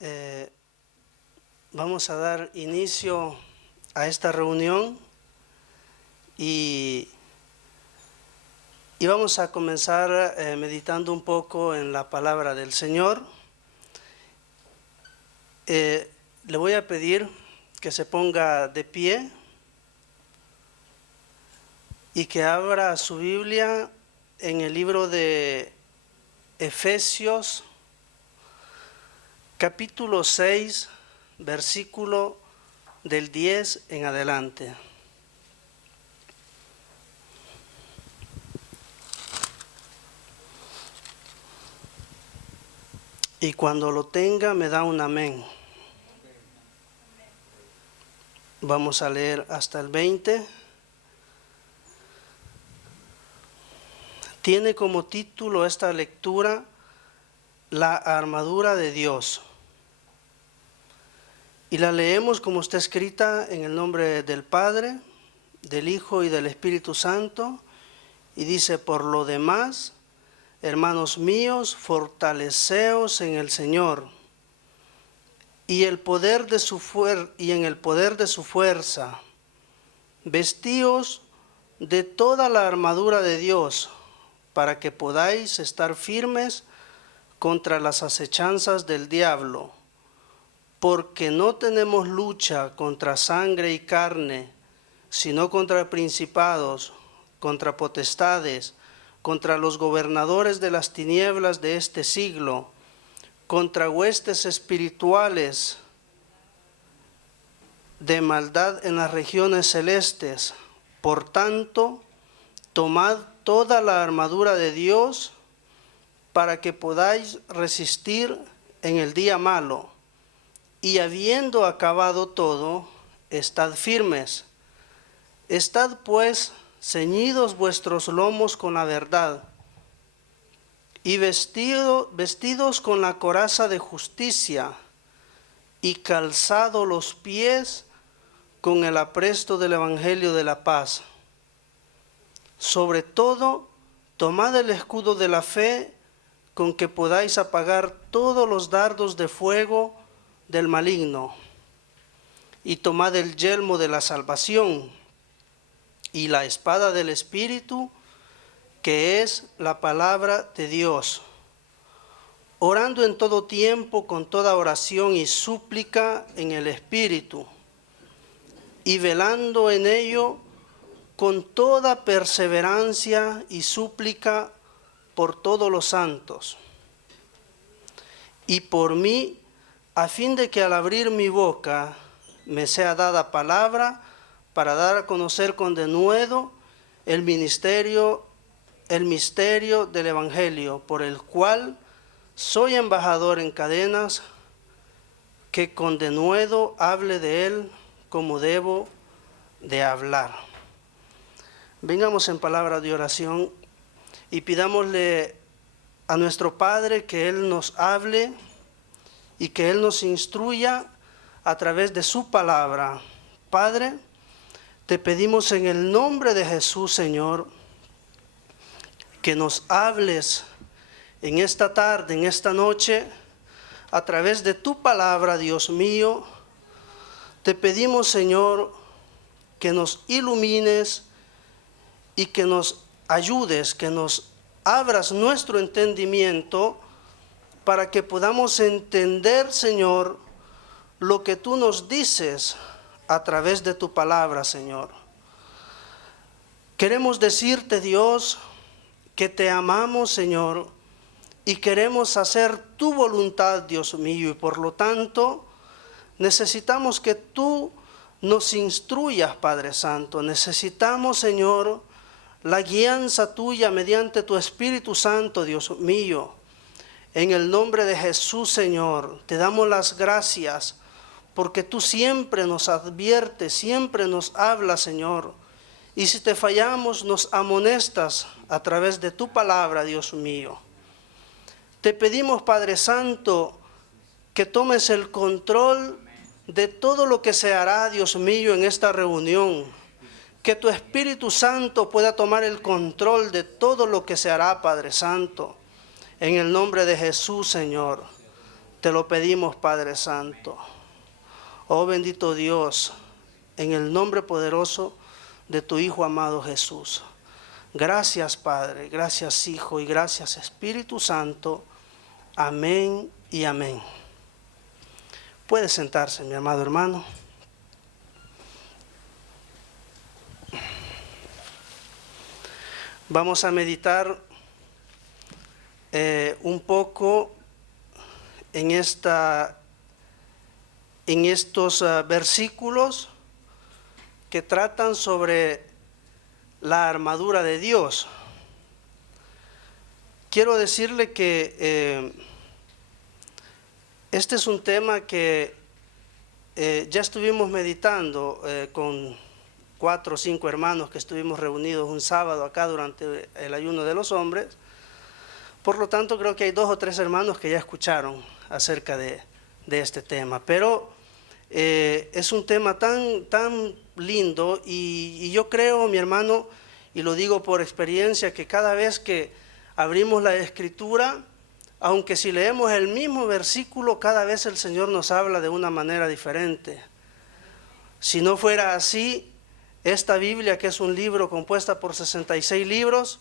Eh, Vamos a dar inicio a esta reunión y vamos a comenzar meditando un poco en la palabra del Señor. Le voy a pedir que se ponga de pie y que abra su Biblia en el libro de Efesios, capítulo 6, versículo del 10 en adelante. Y cuando lo tenga me da un amén. Vamos a leer hasta el 20. Tiene como título esta lectura La armadura de Dios. Y la leemos como está escrita en el nombre del Padre, del Hijo y del Espíritu Santo. Y dice: por lo demás, hermanos míos, fortaleceos en el Señor y en el poder de su fuerza. Vestíos de toda la armadura de Dios, para que podáis estar firmes contra las acechanzas del diablo. Porque no tenemos lucha contra sangre y carne, sino contra principados, contra potestades, contra los gobernadores de las tinieblas de este siglo, contra huestes espirituales de maldad en las regiones celestes. Por tanto, tomad toda la armadura de Dios para que podáis resistir en el día malo. Y habiendo acabado todo, estad firmes. Estad pues ceñidos vuestros lomos con la verdad, y vestidos con la coraza de justicia, y calzado los pies con el apresto del evangelio de la paz. Sobre todo, tomad el escudo de la fe, con que podáis apagar todos los dardos de fuego del maligno, y tomad el yelmo de la salvación y la espada del Espíritu, que es la palabra de Dios, orando en todo tiempo con toda oración y súplica en el Espíritu, y velando en ello con toda perseverancia y súplica por todos los santos, y por mí, a fin de que al abrir mi boca me sea dada palabra para dar a conocer con denuedo el misterio del Evangelio, por el cual soy embajador en cadenas, que con denuedo hable de él como debo de hablar. Vengamos en palabra de oración y pidámosle a nuestro Padre que Él nos hable y que Él nos instruya a través de su palabra. Padre, te pedimos en el nombre de Jesús, Señor, que nos hables en esta tarde, en esta noche, a través de tu palabra, Dios mío. Te pedimos, Señor, que nos ilumines y que nos ayudes, que nos abras nuestro entendimiento para que podamos entender, Señor, lo que tú nos dices a través de tu palabra, Señor. Queremos decirte, Dios, que te amamos, Señor, y queremos hacer tu voluntad, Dios mío, y por lo tanto necesitamos que tú nos instruyas, Padre Santo. Necesitamos, Señor, la guianza tuya mediante tu Espíritu Santo, Dios mío. En el nombre de Jesús, Señor, te damos las gracias porque tú siempre nos adviertes, siempre nos hablas, Señor. Y si te fallamos, nos amonestas a través de tu palabra, Dios mío. Te pedimos, Padre Santo, que tomes el control de todo lo que se hará, Dios mío, en esta reunión. Que tu Espíritu Santo pueda tomar el control de todo lo que se hará, Padre Santo. En el nombre de Jesús, Señor. Te lo pedimos, Padre Santo. Oh bendito Dios, en el nombre poderoso de tu Hijo amado Jesús. Gracias, Padre, gracias, Hijo, y gracias, Espíritu Santo. Amén y amén. Puede sentarse, mi amado hermano. Vamos a meditar un poco en estos versículos que tratan sobre la armadura de Dios. Quiero decirle que este es un tema que ya estuvimos meditando con 4 o 5 hermanos que estuvimos reunidos un sábado acá durante el ayuno de los hombres. Por lo tanto, creo que hay 2 o 3 hermanos que ya escucharon acerca de este tema. Pero es un tema tan lindo y yo creo, mi hermano, y lo digo por experiencia, que cada vez que abrimos la Escritura, aunque si leemos el mismo versículo, cada vez el Señor nos habla de una manera diferente. Si no fuera así, esta Biblia, que es un libro compuesta por 66 libros,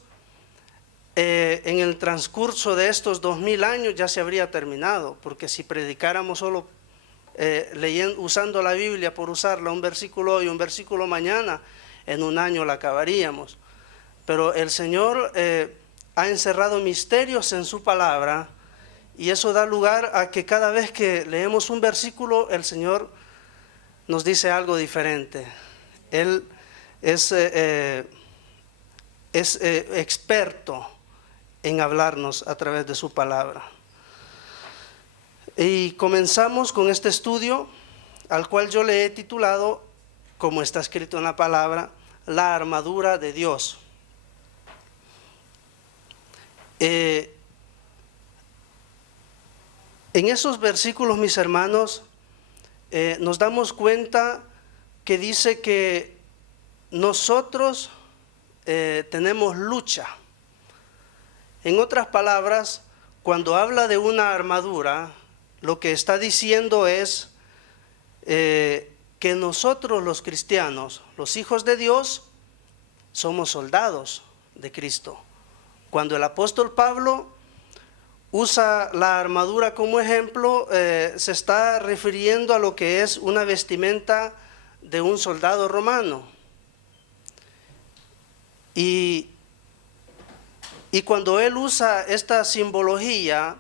en el transcurso de estos 2000 años ya se habría terminado, porque si predicáramos solo usando la Biblia por usarla, un versículo hoy, un versículo mañana, en un año la acabaríamos. Pero el Señor ha encerrado misterios en su palabra, y eso da lugar a que cada vez que leemos un versículo, el Señor nos dice algo diferente. Él es experto en hablarnos a través de su palabra. Y comenzamos con este estudio, al cual yo le he titulado, como está escrito en la palabra, la armadura de Dios. En esos versículos, mis hermanos, nos damos cuenta que dice que nosotros tenemos lucha. En otras palabras, cuando habla de una armadura, lo que está diciendo es que nosotros los cristianos, los hijos de Dios, somos soldados de Cristo. Cuando el apóstol Pablo usa la armadura como ejemplo, se está refiriendo a lo que es una vestimenta de un soldado romano. Y cuando él usa esta simbología,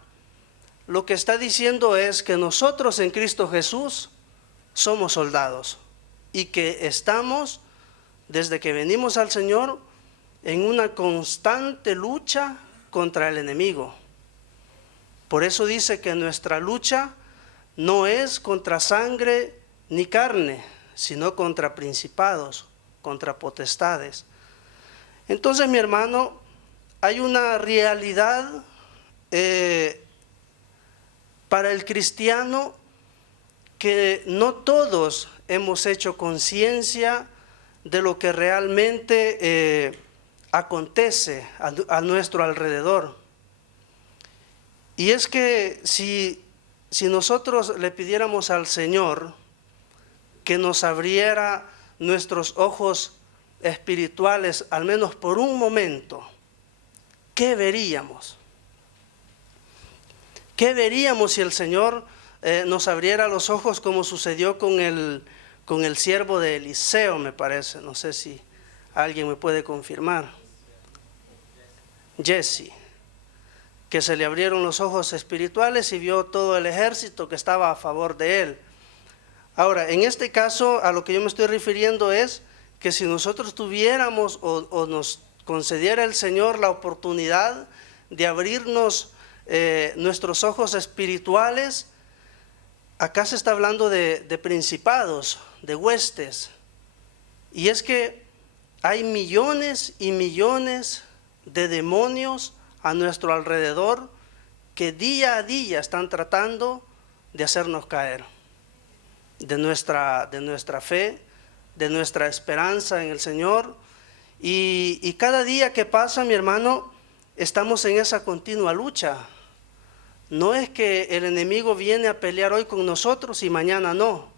lo que está diciendo es que nosotros en Cristo Jesús somos soldados y que estamos, desde que venimos al Señor, en una constante lucha contra el enemigo. Por eso dice que nuestra lucha no es contra sangre ni carne, sino contra principados, contra potestades. Entonces, mi hermano, hay una realidad para el cristiano que no todos hemos hecho conciencia de lo que realmente acontece a nuestro alrededor. Y es que si nosotros le pidiéramos al Señor que nos abriera nuestros ojos espirituales, al menos por un momento, ¿qué veríamos? ¿Qué veríamos si el Señor nos abriera los ojos, como sucedió con el siervo de Eliseo, me parece? No sé si alguien me puede confirmar. Jesse, que se le abrieron los ojos espirituales y vio todo el ejército que estaba a favor de él. Ahora, en este caso, a lo que yo me estoy refiriendo es que si nosotros tuviéramos o nos concediera el Señor la oportunidad de abrirnos nuestros ojos espirituales, acá se está hablando de principados, de huestes. Y es que hay millones y millones de demonios a nuestro alrededor que día a día están tratando de hacernos caer de nuestra fe, de nuestra esperanza en el Señor. Y cada día que pasa, mi hermano, estamos en esa continua lucha. No es que el enemigo viene a pelear hoy con nosotros y mañana no.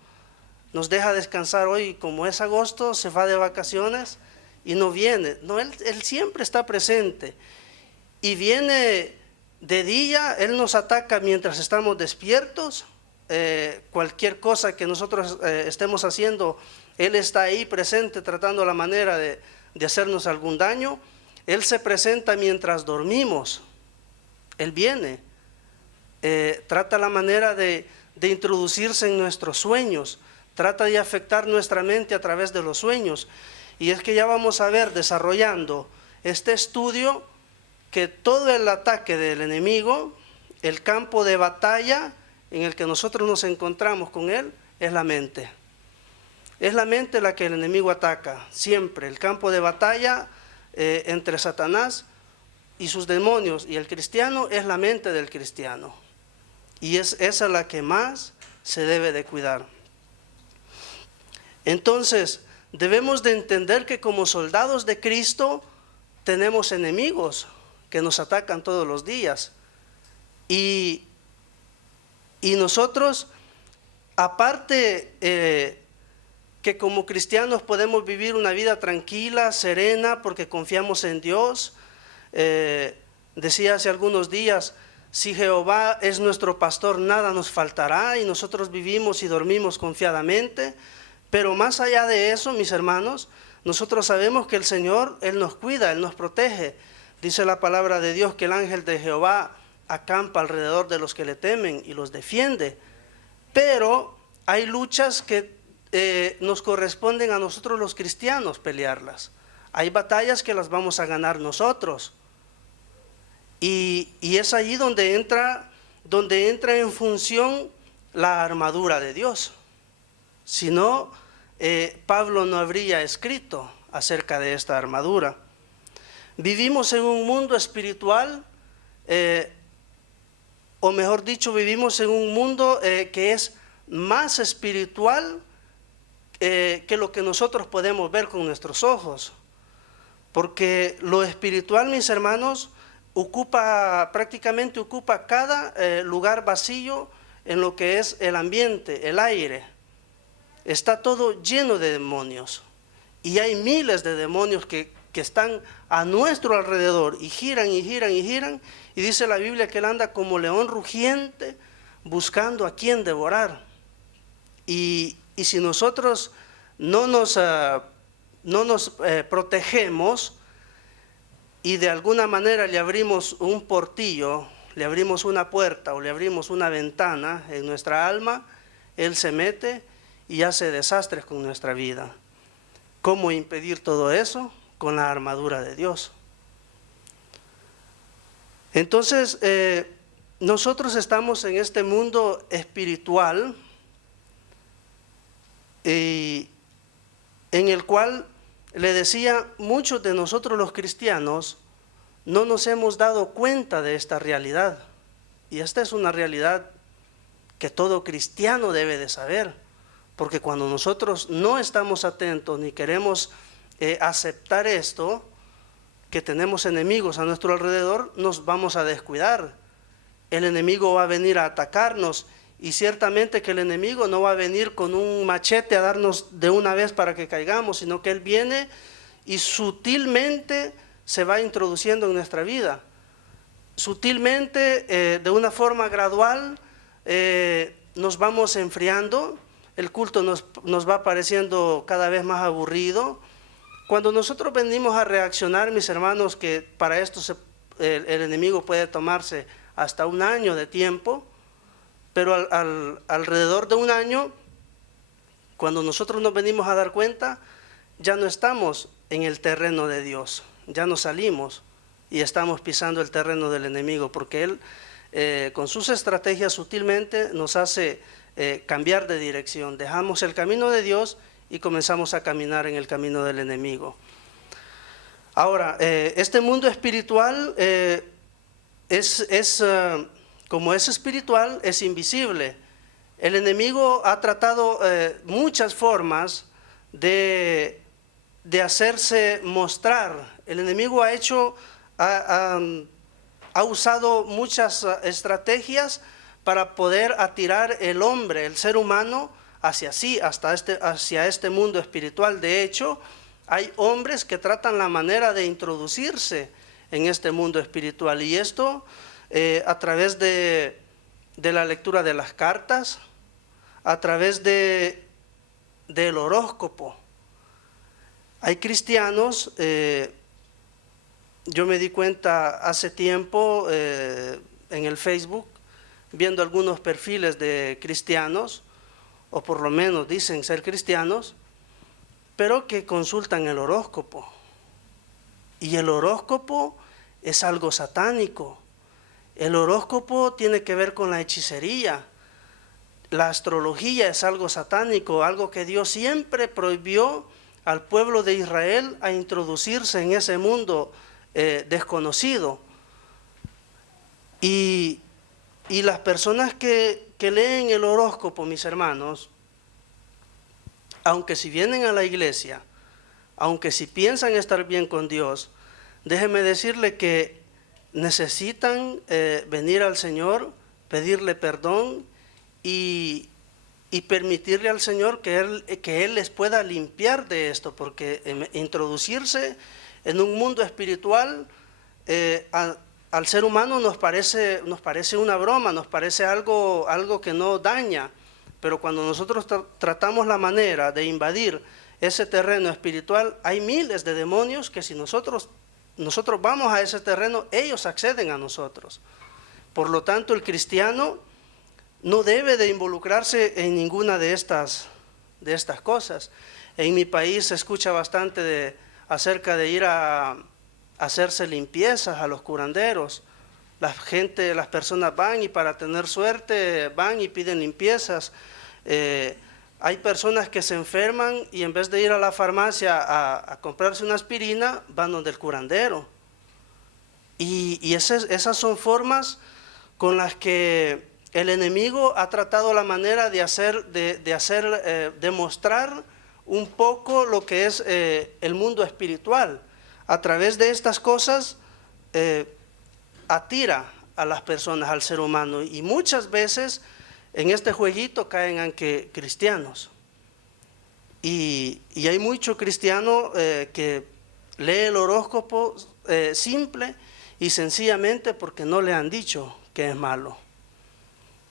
Nos deja descansar hoy, como es agosto, se va de vacaciones y no viene. No, él siempre está presente. Y viene de día, Él nos ataca mientras estamos despiertos. Cualquier cosa que nosotros estemos haciendo, Él está ahí presente tratando la manera de hacernos algún daño. Él se presenta mientras dormimos. Él viene. Trata la manera de introducirse en nuestros sueños. Trata de afectar nuestra mente a través de los sueños. Y es que ya vamos a ver desarrollando este estudio que todo el ataque del enemigo, el campo de batalla en el que nosotros nos encontramos con él, es la mente. Es la mente la que el enemigo ataca, siempre. El campo de batalla entre Satanás y sus demonios y el cristiano es la mente del cristiano. Y es esa la que más se debe de cuidar. Entonces, debemos de entender que como soldados de Cristo tenemos enemigos que nos atacan todos los días. Y nosotros, aparte que como cristianos podemos vivir una vida tranquila, serena, porque confiamos en Dios. Decía hace algunos días, si Jehová es nuestro pastor, nada nos faltará, y nosotros vivimos y dormimos confiadamente. Pero más allá de eso, mis hermanos, nosotros sabemos que el Señor, Él nos cuida, Él nos protege. Dice la palabra de Dios que el ángel de Jehová acampa alrededor de los que le temen y los defiende. Pero hay luchas que nos corresponden a nosotros los cristianos pelearlas. Hay batallas que las vamos a ganar nosotros. Y es ahí donde entra en función la armadura de Dios. Si no, Pablo no habría escrito acerca de esta armadura. Vivimos en un mundo espiritual, o mejor dicho, vivimos en un mundo que es más espiritual que lo que nosotros podemos ver con nuestros ojos. Porque lo espiritual, mis hermanos, prácticamente ocupa cada lugar vacío en lo que es el ambiente, el aire. Está todo lleno de demonios. Y hay miles de demonios que están a nuestro alrededor y giran y giran y giran. Y dice la Biblia que él anda como león rugiente buscando a quien devorar. Y si nosotros no nos protegemos y de alguna manera le abrimos un portillo, le abrimos una puerta o le abrimos una ventana en nuestra alma, él se mete y hace desastres con nuestra vida. ¿Cómo impedir todo eso? Con la armadura de Dios. Entonces, nosotros estamos en este mundo espiritual en el cual, le decía, muchos de nosotros los cristianos no nos hemos dado cuenta de esta realidad. Y esta es una realidad que todo cristiano debe de saber, porque cuando nosotros no estamos atentos ni queremos aceptar esto, que tenemos enemigos a nuestro alrededor, nos vamos a descuidar. El enemigo va a venir a atacarnos, y ciertamente que el enemigo no va a venir con un machete a darnos de una vez para que caigamos, sino que él viene y sutilmente se va introduciendo en nuestra vida. Sutilmente, de una forma gradual, nos vamos enfriando, el culto nos va pareciendo cada vez más aburrido. Cuando nosotros venimos a reaccionar, mis hermanos, que para esto el enemigo puede tomarse hasta un año de tiempo, pero alrededor de un año, cuando nosotros nos venimos a dar cuenta, ya no estamos en el terreno de Dios, ya nos salimos y estamos pisando el terreno del enemigo, porque él con sus estrategias sutilmente nos hace cambiar de dirección. Dejamos el camino de Dios y comenzamos a caminar en el camino del enemigo. Ahora, este mundo espiritual como es espiritual, es invisible. El enemigo ha tratado muchas formas de hacerse mostrar. El enemigo ha ha usado muchas estrategias para poder atirar el hombre, el ser humano, hacia este mundo espiritual. De hecho, hay hombres que tratan la manera de introducirse en este mundo espiritual, y esto a través de la lectura de las cartas, a través del horóscopo. Hay cristianos, yo me di cuenta hace tiempo en el Facebook, viendo algunos perfiles de cristianos, o por lo menos dicen ser cristianos, pero que consultan el horóscopo. Y el horóscopo es algo satánico. El horóscopo tiene que ver con la hechicería. La astrología es algo satánico, algo que Dios siempre prohibió al pueblo de Israel a introducirse en ese mundo desconocido. Y las personas que leen el horóscopo, mis hermanos, aunque si vienen a la iglesia, aunque si piensan estar bien con Dios, déjeme decirle que necesitan venir al Señor, pedirle perdón y permitirle al Señor que Él les pueda limpiar de esto, porque introducirse en un mundo espiritual al ser humano nos parece una broma, nos parece algo que no daña, pero cuando nosotros tratamos la manera de invadir ese terreno espiritual, hay miles de demonios que si nosotros vamos a ese terreno, ellos acceden a nosotros. Por lo tanto, el cristiano no debe de involucrarse en ninguna de estas cosas. En mi país se escucha bastante acerca de ir a hacerse limpiezas a los curanderos. Las personas van y para tener suerte van y piden limpiezas. Hay personas que se enferman y en vez de ir a la farmacia a comprarse una aspirina, van donde el curandero. Y esas son formas con las que el enemigo ha tratado la manera de demostrar un poco lo que es el mundo espiritual. A través de estas cosas atira a las personas, al ser humano, y muchas veces en este jueguito caen aunque cristianos. Y hay mucho cristiano que lee el horóscopo simple y sencillamente porque no le han dicho que es malo.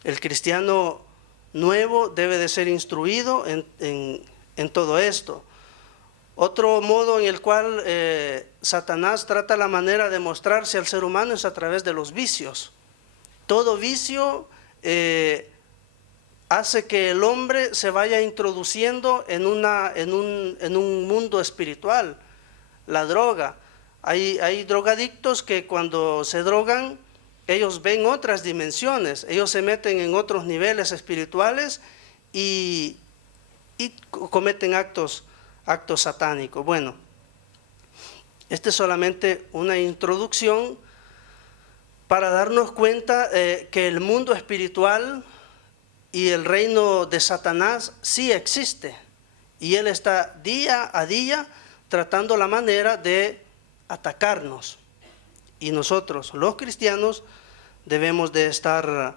El cristiano nuevo debe de ser instruido en todo esto. Otro modo en el cual Satanás trata la manera de mostrarse al ser humano es a través de los vicios. Todo vicio hace que el hombre se vaya introduciendo en un mundo espiritual. La droga. Hay drogadictos que cuando se drogan, ellos ven otras dimensiones, ellos se meten en otros niveles espirituales y cometen actos satánicos. Bueno, esta es solamente una introducción para darnos cuenta que el mundo espiritual y el reino de Satanás sí existe, y él está día a día tratando la manera de atacarnos, y nosotros los cristianos debemos de estar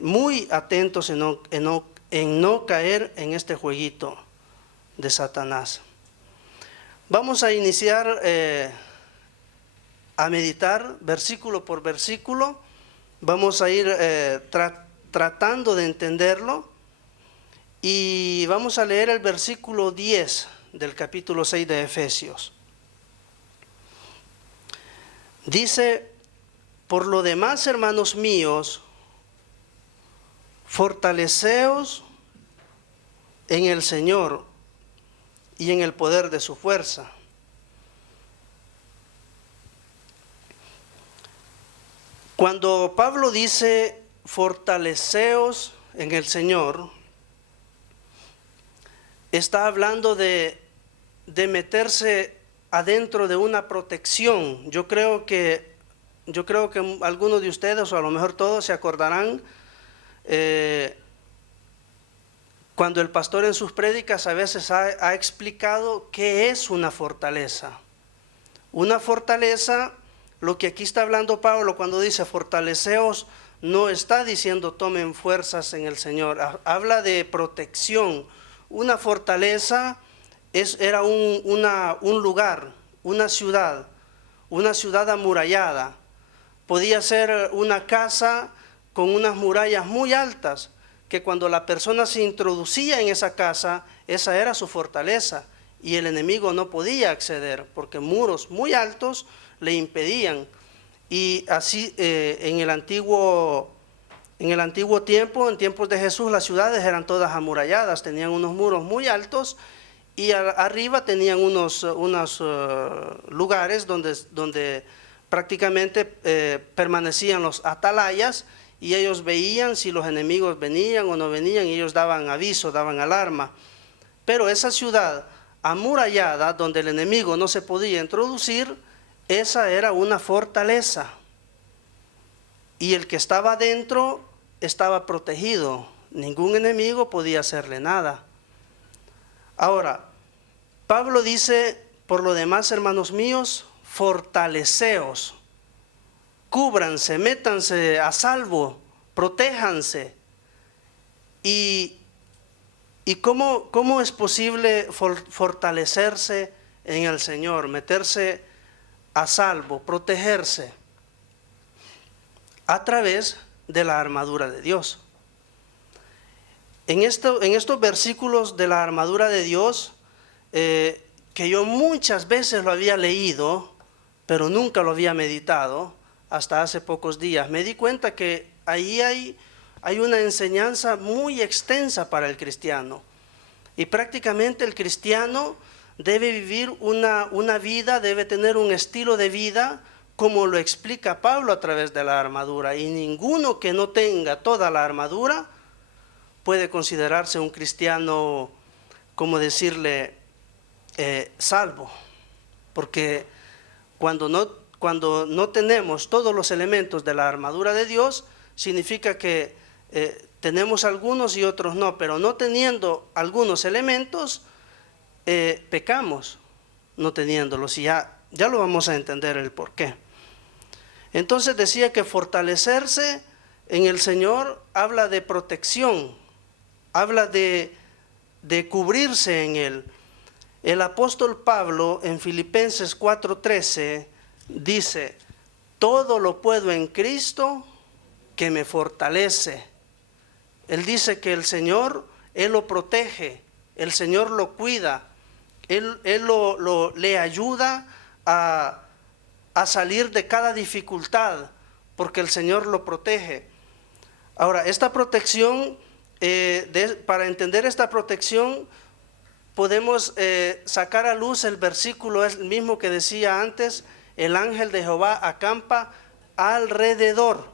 muy atentos en no caer en este jueguito de Satanás. Vamos a iniciar a meditar versículo por versículo. Vamos a ir tratando de entenderlo, y vamos a leer el versículo 10 del capítulo 6 de Efesios. Dice: por lo demás, hermanos míos, fortaleceos en el Señor y en el poder de su fuerza. Cuando Pablo dice fortaleceos en el Señor, está hablando de meterse adentro de una protección. Yo creo que algunos de ustedes, o a lo mejor todos, se acordarán cuando el pastor en sus prédicas a veces ha explicado qué es una fortaleza. Una fortaleza lo que aquí está hablando Pablo cuando dice fortaleceos, no está diciendo tomen fuerzas en el Señor, habla de protección. Una fortaleza era un lugar, una ciudad amurallada. Podía ser una casa con unas murallas muy altas, que cuando la persona se introducía en esa casa, esa era su fortaleza, y el enemigo no podía acceder, porque muros muy altos le impedían. Y así en el antiguo tiempo, en tiempos de Jesús, las ciudades eran todas amuralladas, tenían unos muros muy altos, y arriba tenían unos lugares donde prácticamente permanecían los atalayas, y ellos veían si los enemigos venían o no venían, y ellos daban aviso, daban alarma. Pero esa ciudad amurallada, donde el enemigo no se podía introducir, esa era una fortaleza. Y el que estaba adentro estaba protegido, ningún enemigo podía hacerle nada. Ahora, Pablo dice, por lo demás, hermanos míos, fortaleceos, cúbranse, métanse a salvo, protéjanse. ¿Y cómo es posible fortalecerse en el Señor, meterse a salvo, protegerse? A través de la armadura de Dios. En estos versículos de la armadura de Dios, que yo muchas veces lo había leído, pero nunca lo había meditado, hasta hace pocos días, me di cuenta que ahí hay una enseñanza muy extensa para el cristiano. Y prácticamente el cristiano debe vivir una vida, debe tener un estilo de vida, como lo explica Pablo a través de la armadura. Y ninguno que no tenga toda la armadura puede considerarse un cristiano, como decirle, salvo. Porque cuando no tenemos todos los elementos de la armadura de Dios, significa que tenemos algunos y otros no, pero no teniendo algunos elementos, pecamos no teniéndolos, y ya lo vamos a entender el por qué. Entonces decía que fortalecerse en el Señor habla de protección, habla de cubrirse en Él. El apóstol Pablo en Filipenses 4:13 dice, todo lo puedo en Cristo que me fortalece. Él dice que el Señor, Él lo protege, el Señor lo cuida, Él le ayuda a salir de cada dificultad, porque el Señor lo protege. Ahora, esta protección, para entender esta protección, podemos sacar a luz el versículo, es el mismo que decía antes, el ángel de Jehová acampa alrededor.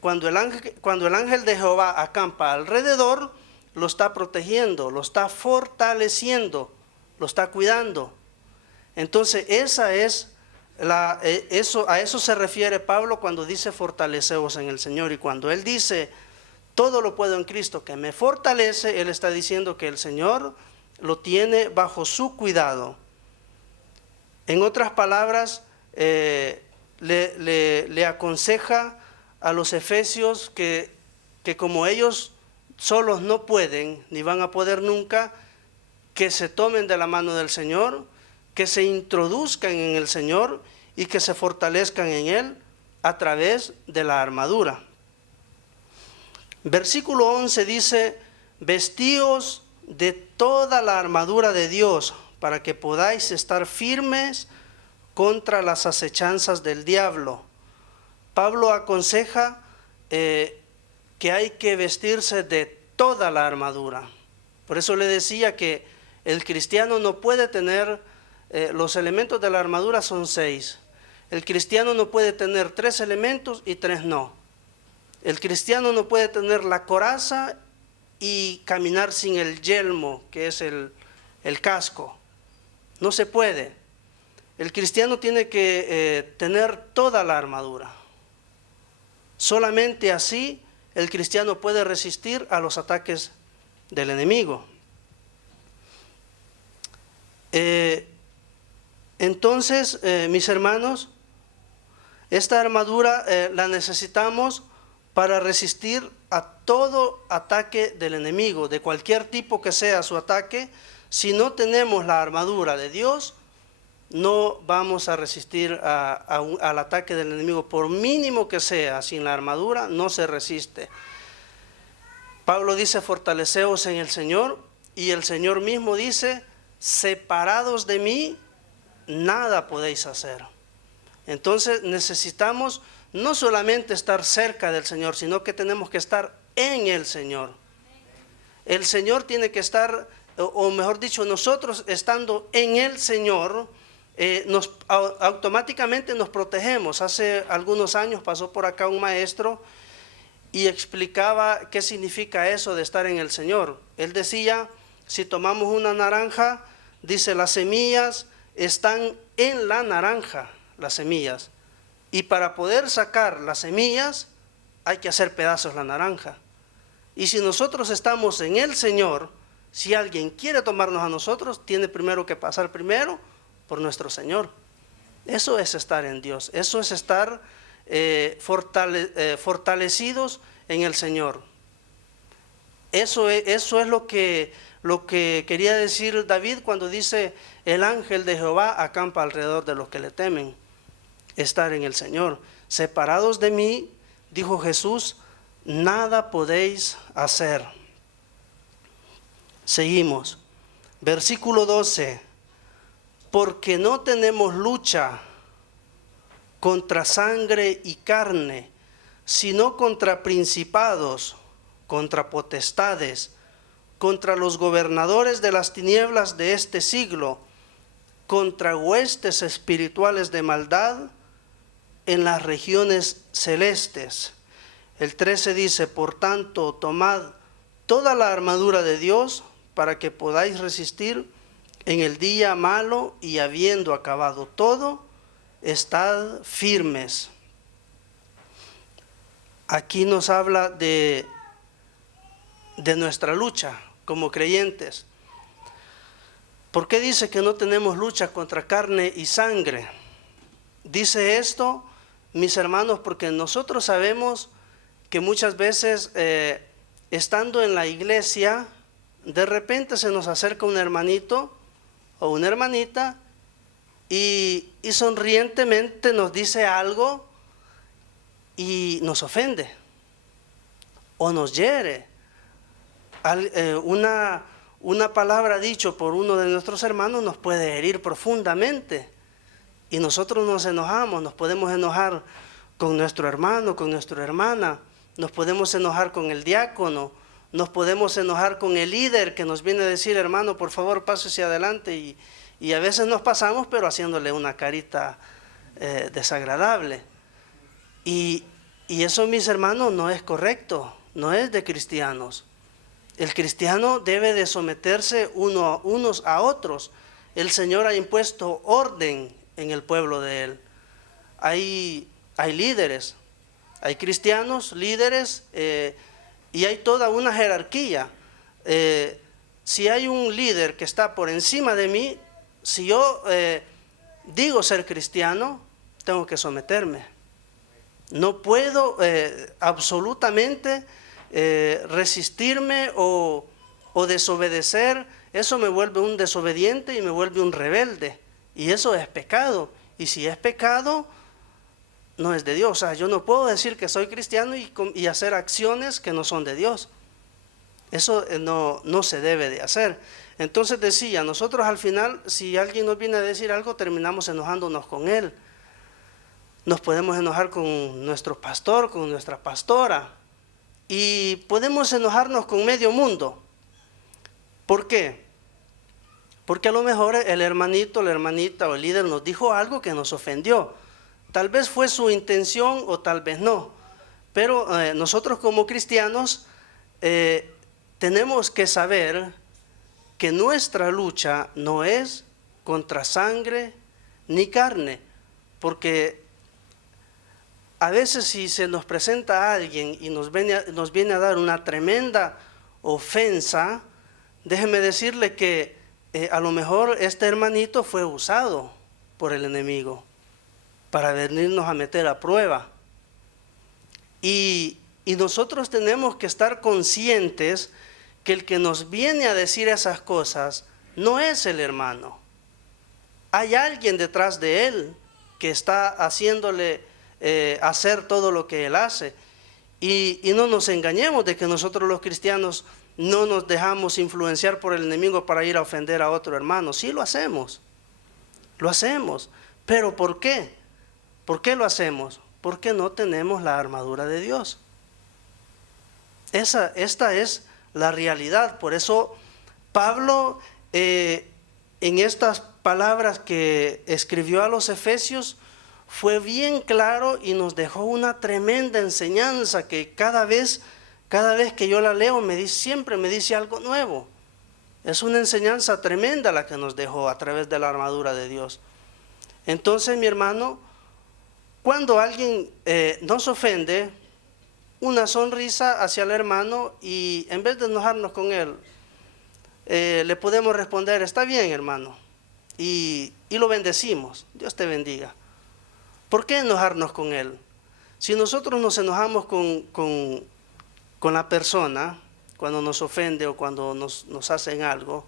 Cuando el ángel de Jehová acampa alrededor, lo está protegiendo, lo está fortaleciendo, lo está cuidando. Entonces esa es a eso se refiere Pablo cuando dice fortaleceos en el Señor. Y cuando él dice todo lo puedo en Cristo que me fortalece, él está diciendo que el Señor lo tiene bajo su cuidado. En otras palabras, le aconseja a los efesios que como ellos solos no pueden, ni van a poder nunca, que se tomen de la mano del Señor, que se introduzcan en el Señor y que se fortalezcan en Él a través de la armadura. Versículo 11 dice, vestíos de toda la armadura de Dios para que podáis estar firmes contra las acechanzas del diablo. Pablo aconseja que hay que vestirse de toda la armadura. Por eso le decía que el cristiano no puede tener, los elementos de la armadura son 6. El cristiano no puede tener 3 elementos y 3 no. El cristiano no puede tener la coraza y caminar sin el yelmo, que es el casco. No se puede. El cristiano tiene que tener toda la armadura. Solamente así el cristiano puede resistir a los ataques del enemigo. Entonces, mis hermanos, Esta armadura la necesitamos para resistir a todo ataque del enemigo, de cualquier tipo que sea su ataque. Si no tenemos la armadura de Dios, no vamos a resistir al ataque del enemigo, por mínimo que sea. Sin la armadura no se resiste. Pablo dice: fortaleceos en el Señor, y el Señor mismo dice: separados de mí, nada podéis hacer. Entonces necesitamos no solamente estar cerca del Señor, sino que tenemos que estar en el Señor. El Señor tiene que estar, o mejor dicho, nosotros estando en el Señor, automáticamente nos protegemos. Hace algunos años pasó por acá un maestro y explicaba qué significa eso de estar en el Señor. Él decía: si tomamos una naranja, dice, las semillas están en la naranja, las semillas. Y para poder sacar las semillas, hay que hacer pedazos la naranja. Y si nosotros estamos en el Señor, si alguien quiere tomarnos a nosotros, tiene primero que pasar primero por nuestro Señor. Eso es estar en Dios, eso es estar fortalecidos en el Señor. Eso es lo que quería decir David cuando dice: el ángel de Jehová acampa alrededor de los que le temen. Estar en el Señor. Separados de mí, dijo Jesús, nada podéis hacer. Seguimos. Versículo 12. Porque no tenemos lucha contra sangre y carne, sino contra principados, contra potestades, contra los gobernadores de las tinieblas de este siglo, contra huestes espirituales de maldad en las regiones celestes. El 13 dice: por tanto, tomad toda la armadura de Dios para que podáis resistir en el día malo, y habiendo acabado todo, estad firmes. Aquí nos habla de nuestra lucha como creyentes. ¿Por qué dice que no tenemos lucha contra carne y sangre? Dice esto, mis hermanos, porque nosotros sabemos que muchas veces estando en la iglesia, de repente se nos acerca un hermanito o una hermanita y sonrientemente nos dice algo y nos ofende o nos hiere. Una palabra dicho por uno de nuestros hermanos nos puede herir profundamente. Y nosotros nos enojamos, nos podemos enojar con nuestro hermano, con nuestra hermana, nos podemos enojar con el diácono, nos podemos enojar con el líder que nos viene a decir: hermano, por favor, pásese adelante. Y a veces nos pasamos, pero haciéndole una carita desagradable. Y eso, mis hermanos, no es correcto, no es de cristianos. El cristiano debe de someterse unos a otros. El Señor ha impuesto orden en el pueblo de Él. Hay líderes, hay cristianos, líderes, y hay toda una jerarquía. Si hay un líder que está por encima de mí, si yo digo ser cristiano, tengo que someterme. No puedo absolutamente resistirme o desobedecer. Eso me vuelve un desobediente y me vuelve un rebelde. Y eso es pecado. Y si es pecado, no es de Dios. O sea, yo no puedo decir que soy cristiano y hacer acciones que no son de Dios. Eso no se debe de hacer. Entonces decía, nosotros al final, si alguien nos viene a decir algo, terminamos enojándonos con él. Nos podemos enojar con nuestro pastor, con nuestra pastora. Y podemos enojarnos con medio mundo. ¿Por qué? Porque a lo mejor el hermanito, la hermanita o el líder nos dijo algo que nos ofendió. Tal vez fue su intención o tal vez no. Pero nosotros como cristianos tenemos que saber que nuestra lucha no es contra sangre ni carne. Porque a veces si se nos presenta a alguien y nos viene a dar una tremenda ofensa, déjeme decirle que a lo mejor este hermanito fue usado por el enemigo. para venirnos a meter a prueba. Y nosotros tenemos que estar conscientes que el que nos viene a decir esas cosas no es el hermano. Hay alguien detrás de él que está haciéndole hacer todo lo que él hace. Y no nos engañemos de que nosotros los cristianos no nos dejamos influenciar por el enemigo para ir a ofender a otro hermano. Sí lo hacemos. Lo hacemos. ¿Pero por qué? ¿Por qué lo hacemos? Porque no tenemos la armadura de Dios. Esta es la realidad. Por eso Pablo, en estas palabras que escribió a los Efesios, fue bien claro y nos dejó una tremenda enseñanza que cada vez que yo la leo siempre me dice algo nuevo. Es una enseñanza tremenda la que nos dejó a través de la armadura de Dios. Entonces, mi hermano, cuando alguien nos ofende, una sonrisa hacia el hermano, y en vez de enojarnos con él, le podemos responder: está bien, hermano, y lo bendecimos. Dios te bendiga. ¿Por qué enojarnos con él? Si nosotros nos enojamos con la persona, cuando nos ofende o cuando nos hacen algo,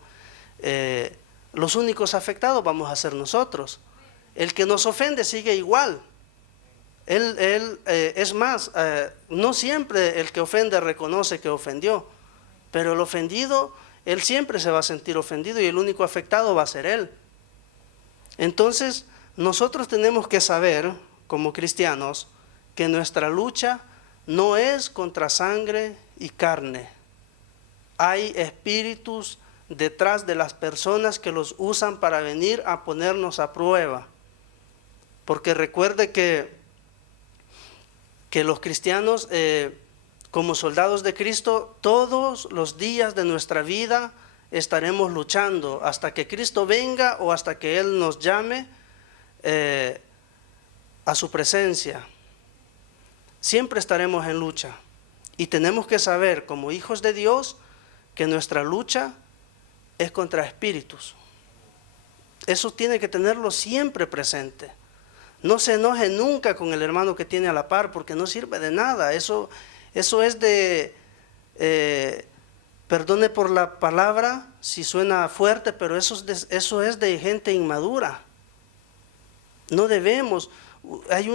los únicos afectados vamos a ser nosotros. El que nos ofende sigue igual. Es más, no siempre el que ofende reconoce que ofendió, pero el ofendido, él siempre se va a sentir ofendido y el único afectado va a ser él. Entonces, nosotros tenemos que saber, como cristianos, que nuestra lucha no es contra sangre y carne. Hay espíritus detrás de las personas que los usan para venir a ponernos a prueba. Porque recuerde que los cristianos, como soldados de Cristo, todos los días de nuestra vida estaremos luchando hasta que Cristo venga o hasta que Él nos llame a su presencia. Siempre estaremos en lucha y tenemos que saber, como hijos de Dios, que nuestra lucha es contra espíritus. Eso tiene que tenerlo siempre presente. No se enoje nunca con el hermano que tiene a la par, porque no sirve de nada. Eso es de, perdone por la palabra si suena fuerte, pero eso es de gente inmadura. No debemos, hay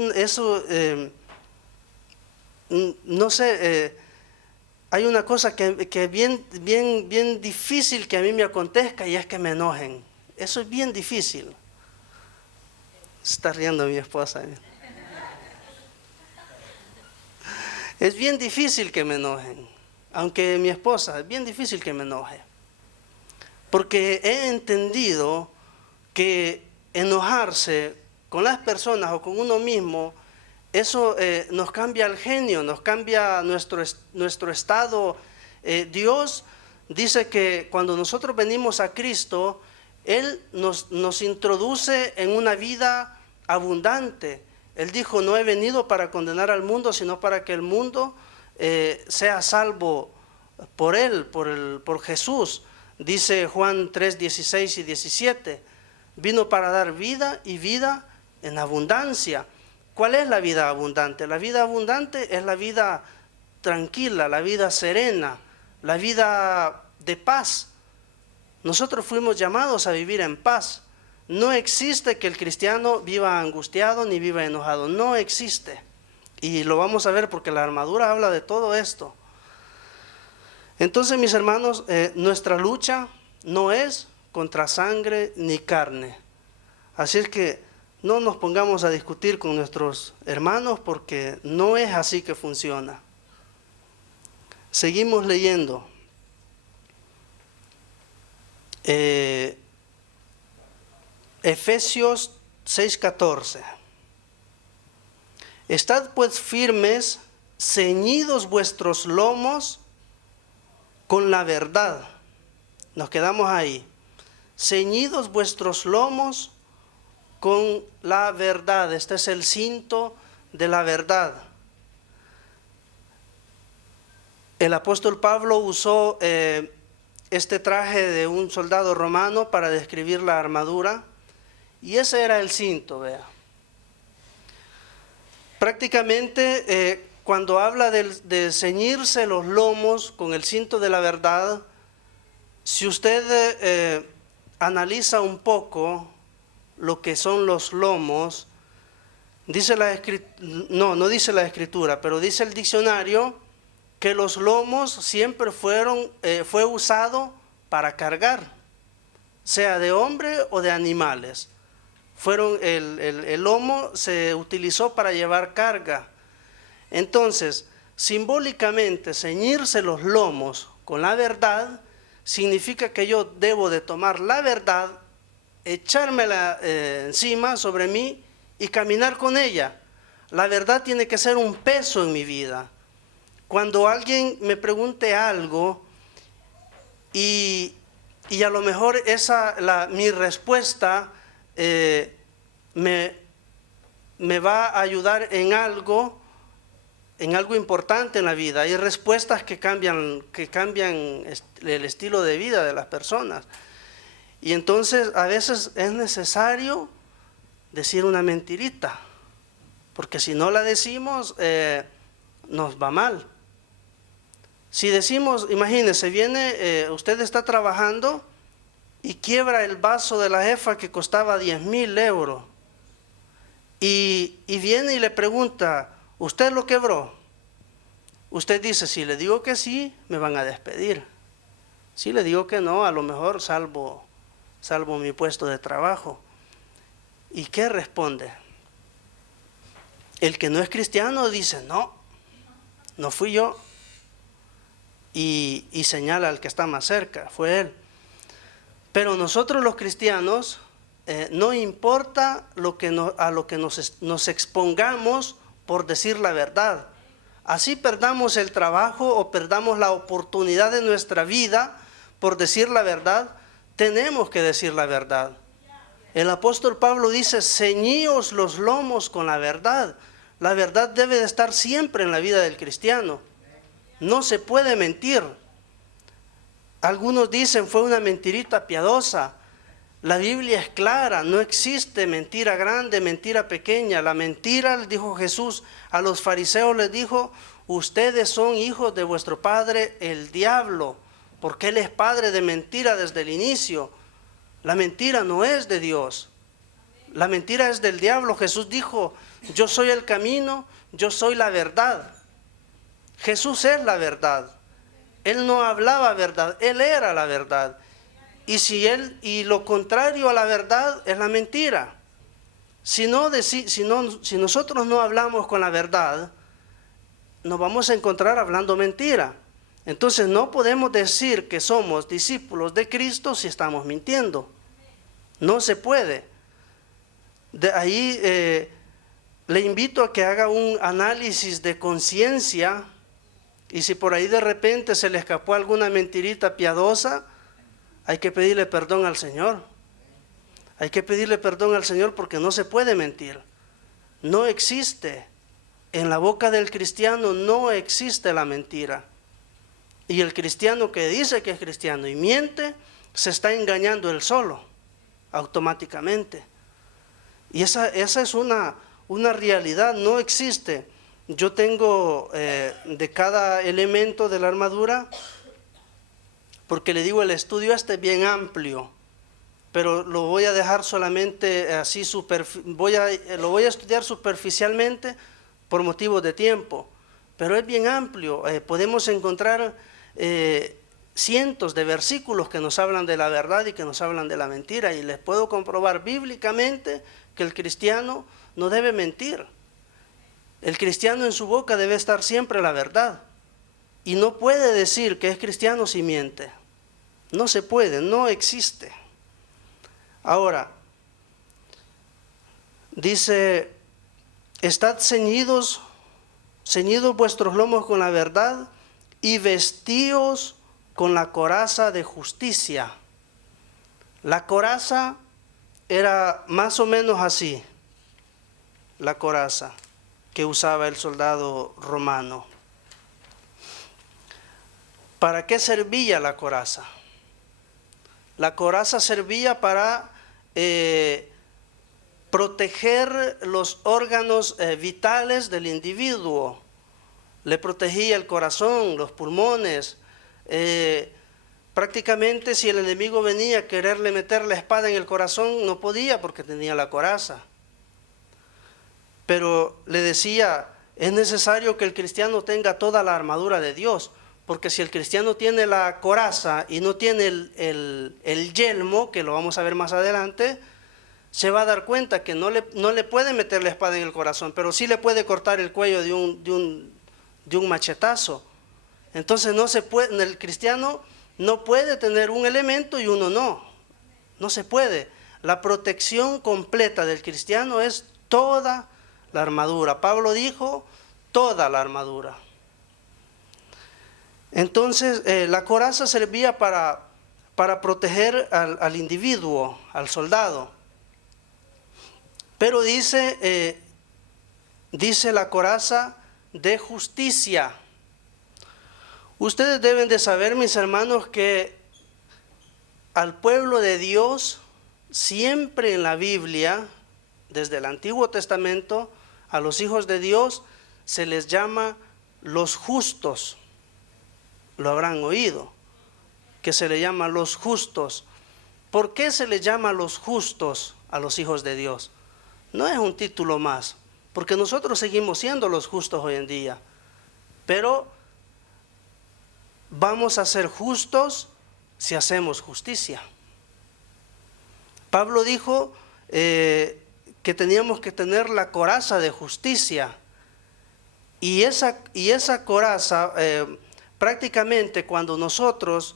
una cosa que bien difícil que a mí me acontezca, y es que me enojen. Eso es bien difícil. Se está riendo mi esposa. Es bien difícil que me enojen. Aunque mi esposa, es bien difícil que me enoje. Porque he entendido que enojarse con las personas o con uno mismo, eso nos cambia el genio, nos cambia nuestro estado. Dios dice que cuando nosotros venimos a Cristo, Él nos introduce en una vida abundante. Él dijo: no he venido para condenar al mundo, sino para que el mundo sea salvo por Él, por Jesús. Dice Juan 3, 16 y 17, vino para dar vida y vida en abundancia. ¿Cuál es la vida abundante? La vida abundante es la vida tranquila, la vida serena, la vida de paz. Nosotros fuimos llamados a vivir en paz. No existe que el cristiano viva angustiado ni viva enojado. No existe. Y lo vamos a ver porque la armadura habla de todo esto. Entonces, mis hermanos, nuestra lucha no es contra sangre ni carne. Así es que no nos pongamos a discutir con nuestros hermanos, porque no es así que funciona. Seguimos leyendo. Efesios 6:14. Estad pues firmes, ceñidos vuestros lomos con la verdad. Nos quedamos ahí. Ceñidos vuestros lomos con la verdad. Este es el cinto de la verdad. El apóstol Pablo usó este traje de un soldado romano para describir la armadura, y ese era el cinto, vea. Prácticamente cuando habla de ceñirse los lomos con el cinto de la verdad, si usted analiza un poco lo que son los lomos, dice no dice la escritura, pero dice el diccionario que los lomos siempre fue usado para cargar, sea de hombre o de animales. El lomo se utilizó para llevar carga. Entonces, simbólicamente, ceñirse los lomos con la verdad significa que yo debo de tomar la verdad, echármela encima sobre mí y caminar con ella. La verdad tiene que ser un peso en mi vida. Cuando alguien me pregunte algo y a lo mejor mi respuesta me va a ayudar en algo importante en la vida. Hay respuestas que cambian el estilo de vida de las personas. Y entonces a veces es necesario decir una mentirita, porque si no la decimos, nos va mal. Si decimos, imagínese, usted está trabajando y quiebra el vaso de la jefa que costaba 10,000 euros. Y viene y le pregunta, ¿usted lo quebró? Usted dice, si le digo que sí, me van a despedir. Si le digo que no, a lo mejor salvo mi puesto de trabajo. ¿Y qué responde? El que no es cristiano dice, no fui yo. Y señala al que está más cerca, fue él. Pero nosotros los cristianos, no importa a lo que nos expongamos por decir la verdad. Así perdamos el trabajo o perdamos la oportunidad de nuestra vida por decir la verdad, tenemos que decir la verdad. El apóstol Pablo dice, ceñíos los lomos con la verdad. La verdad debe de estar siempre en la vida del cristiano. No se puede mentir. Algunos dicen, fue una mentirita piadosa. La Biblia es clara, no existe mentira grande, mentira pequeña. La mentira, dijo Jesús a los fariseos, les dijo, ustedes son hijos de vuestro padre el diablo, porque él es padre de mentira desde el inicio. La mentira no es de Dios, la mentira es del diablo. Jesús dijo, yo soy el camino, yo soy la verdad. Jesús es la verdad. Él no hablaba verdad, él era la verdad. Y lo contrario a la verdad es la mentira. Si nosotros no hablamos con la verdad, nos vamos a encontrar hablando mentira. Entonces no podemos decir que somos discípulos de Cristo si estamos mintiendo. No se puede. De ahí le invito a que haga un análisis de conciencia, y si por ahí de repente se le escapó alguna mentirita piadosa, hay que pedirle perdón al Señor. Hay que pedirle perdón al Señor porque no se puede mentir. No existe. En la boca del cristiano no existe la mentira. Y el cristiano que dice que es cristiano y miente, se está engañando él solo, automáticamente. Y esa es una realidad, no existe. Yo tengo de cada elemento de la armadura, porque le digo, el estudio es bien amplio, pero lo voy a dejar solamente así, lo voy a estudiar superficialmente por motivos de tiempo, pero es bien amplio. Podemos encontrar cientos de versículos que nos hablan de la verdad y que nos hablan de la mentira, y les puedo comprobar bíblicamente que el cristiano no debe mentir. El cristiano en su boca debe estar siempre la verdad, y no puede decir que es cristiano si miente. No se puede, no existe. Ahora, dice, estad ceñidos vuestros lomos con la verdad y vestíos con la coraza de justicia. La coraza era más o menos así, la coraza que usaba el soldado romano. ¿Para qué servía la coraza? La coraza servía para proteger los órganos vitales del individuo. Le protegía el corazón, los pulmones. Prácticamente si el enemigo venía a quererle meter la espada en el corazón, no podía porque tenía la coraza. Pero le decía, es necesario que el cristiano tenga toda la armadura de Dios, porque si el cristiano tiene la coraza y no tiene el yelmo, que lo vamos a ver más adelante, se va a dar cuenta que no le puede meter la espada en el corazón, pero sí le puede cortar el cuello de un machetazo. Entonces no se puede, el cristiano no puede tener un elemento y uno no se puede. La protección completa del cristiano es toda la armadura. Pablo dijo, toda la armadura. Entonces la coraza servía para proteger al individuo, al soldado. Pero dice la coraza de justicia. Ustedes deben de saber, mis hermanos, que al pueblo de Dios siempre en la Biblia, desde el Antiguo Testamento, a los hijos de Dios se les llama los justos. Lo habrán oído, que se le llama los justos. ¿Por qué se les llama los justos a los hijos de Dios? No es un título más, porque nosotros seguimos siendo los justos hoy en día, pero vamos a ser justos si hacemos justicia. Pablo dijo que teníamos que tener la coraza de justicia, y esa coraza prácticamente cuando nosotros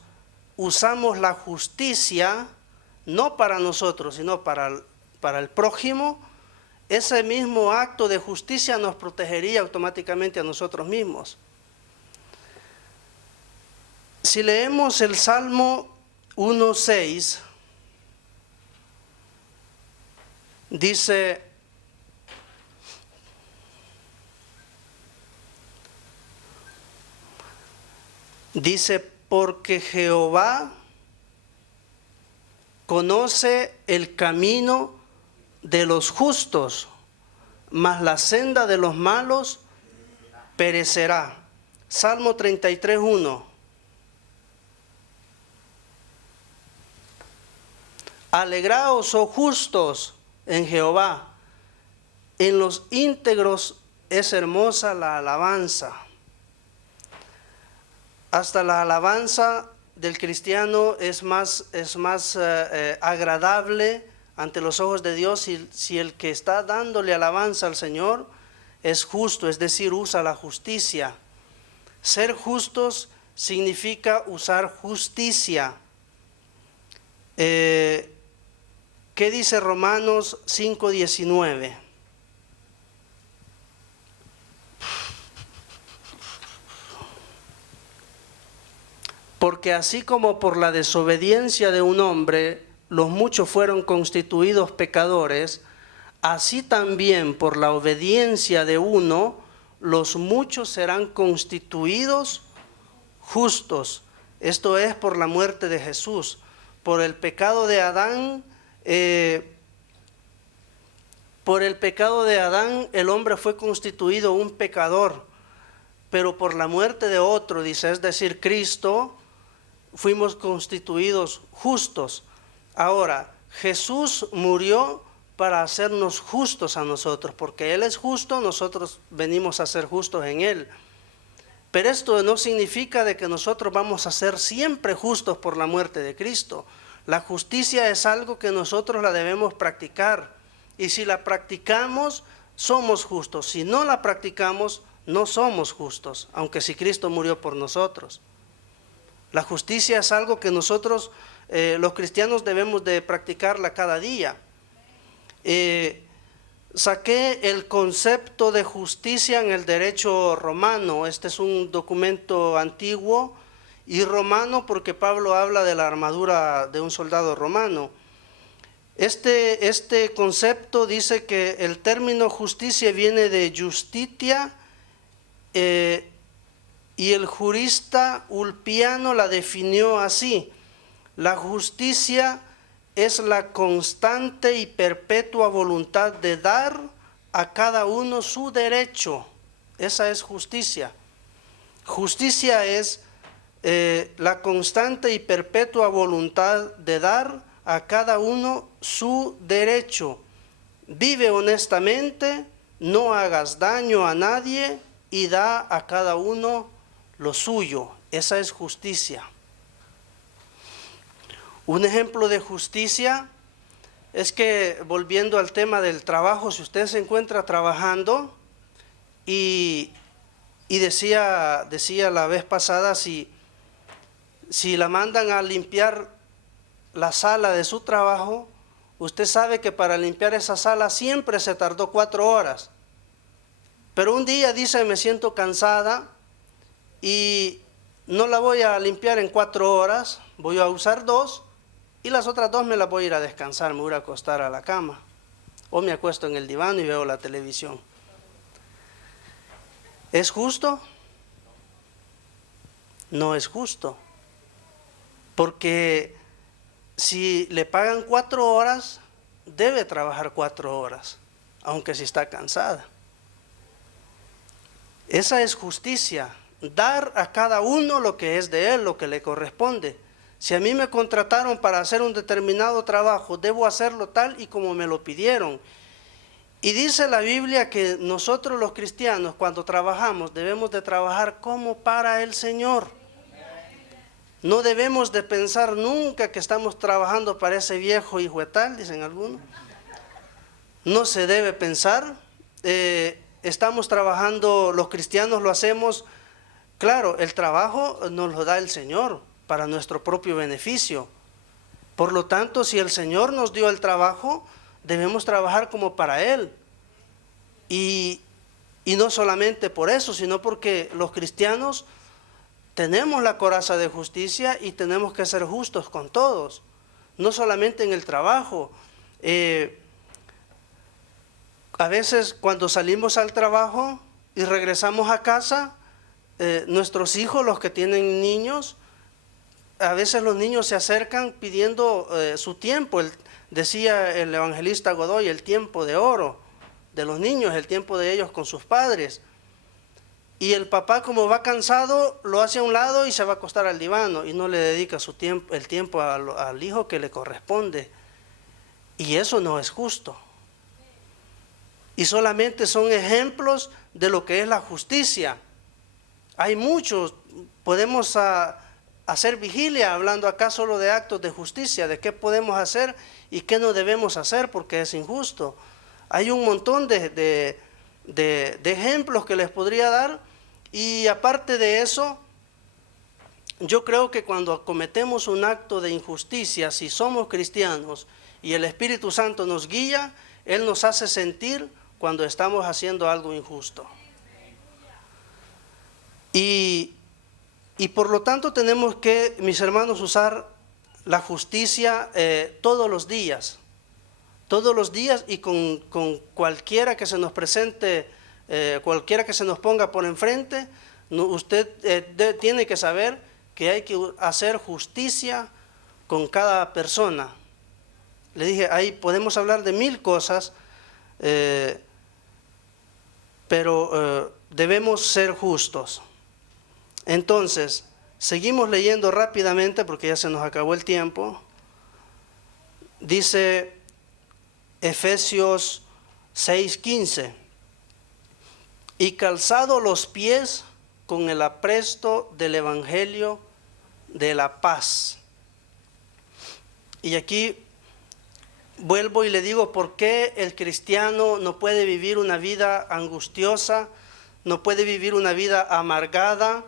usamos la justicia, no para nosotros, sino para el prójimo, ese mismo acto de justicia nos protegería automáticamente a nosotros mismos. Si leemos el Salmo 1:6, dice: porque Jehová conoce el camino de los justos, mas la senda de los malos perecerá. Salmo 33:1. Alegraos, oh justos, en Jehová, en los íntegros es hermosa la alabanza. Hasta la alabanza del cristiano es más agradable ante los ojos de Dios si el que está dándole alabanza al Señor es justo, es decir, usa la justicia. Ser justos significa usar justicia. ¿Qué dice Romanos 5:19? Porque así como por la desobediencia de un hombre los muchos fueron constituidos pecadores, así también por la obediencia de uno los muchos serán constituidos justos. Esto es por la muerte de Jesús. Por el pecado de Adán, el hombre fue constituido un pecador, pero por la muerte de otro, dice, es decir, Cristo, fuimos constituidos justos. Ahora, Jesús murió para hacernos justos a nosotros, porque Él es justo, nosotros venimos a ser justos en Él. Pero esto no significa de que nosotros vamos a ser siempre justos por la muerte de Cristo. La justicia es algo que nosotros la debemos practicar, y si la practicamos, somos justos. Si no la practicamos, no somos justos, aunque si Cristo murió por nosotros. La justicia es algo que nosotros, los cristianos, debemos de practicarla cada día. Saqué el concepto de justicia en el derecho romano. Este es un documento antiguo y romano porque Pablo habla de la armadura de un soldado romano. Este concepto dice que el término justicia viene de justitia, y el jurista Ulpiano la definió así: la justicia es la constante y perpetua voluntad de dar a cada uno su derecho. Esa es justicia. Justicia es la constante y perpetua voluntad de dar a cada uno su derecho. Vive honestamente, no hagas daño a nadie y da a cada uno lo suyo. Esa es justicia. Un ejemplo de justicia es que, volviendo al tema del trabajo, si usted se encuentra trabajando y decía la vez pasada, si la mandan a limpiar la sala de su trabajo, usted sabe que para limpiar esa sala siempre se tardó 4 horas. Pero un día dice, me siento cansada y no la voy a limpiar en 4 horas, voy a usar 2 y las otras 2 me las voy a ir a descansar, me voy a acostar a la cama. O me acuesto en el diván y veo la televisión. ¿Es justo? No es justo. Porque si le pagan 4 horas, debe trabajar 4 horas, aunque si está cansada. Esa es justicia, dar a cada uno lo que es de él, lo que le corresponde. Si a mí me contrataron para hacer un determinado trabajo, debo hacerlo tal y como me lo pidieron. Y dice la Biblia que nosotros los cristianos, cuando trabajamos, debemos de trabajar como para el Señor. No debemos de pensar nunca que estamos trabajando para ese viejo hijo de tal, dicen algunos. No se debe pensar. Estamos trabajando, los cristianos lo hacemos, claro, el trabajo nos lo da el Señor para nuestro propio beneficio. Por lo tanto, si el Señor nos dio el trabajo, debemos trabajar como para Él. Y no solamente por eso, sino porque los cristianos tenemos la coraza de justicia y tenemos que ser justos con todos, no solamente en el trabajo. A veces cuando salimos al trabajo y regresamos a casa, nuestros hijos, los que tienen niños, a veces los niños se acercan pidiendo su tiempo. Decía el evangelista Godoy, el tiempo de oro de los niños, el tiempo de ellos con sus padres. Y el papá, como va cansado, lo hace a un lado y se va a acostar al diván y no le dedica el tiempo al hijo que le corresponde. Y eso no es justo. Y solamente son ejemplos de lo que es la justicia. Hay muchos, podemos hacer vigilia hablando acá solo de actos de justicia, de qué podemos hacer y qué no debemos hacer porque es injusto. Hay un montón de ejemplos que les podría dar, y aparte de eso, yo creo que cuando cometemos un acto de injusticia, si somos cristianos y el Espíritu Santo nos guía, Él nos hace sentir cuando estamos haciendo algo injusto. Y por lo tanto tenemos que, mis hermanos, usar la justicia todos los días y con cualquiera que se nos presente, cualquiera que se nos ponga por enfrente. Usted tiene que saber que hay que hacer justicia con cada persona. Le dije, ahí podemos hablar de 1000 cosas, pero debemos ser justos. Entonces, seguimos leyendo rápidamente porque ya se nos acabó el tiempo. Dice Efesios 6:15, y calzado los pies con el apresto del evangelio de la paz. Y aquí vuelvo y le digo por qué el cristiano no puede vivir una vida angustiosa, no puede vivir una vida amargada,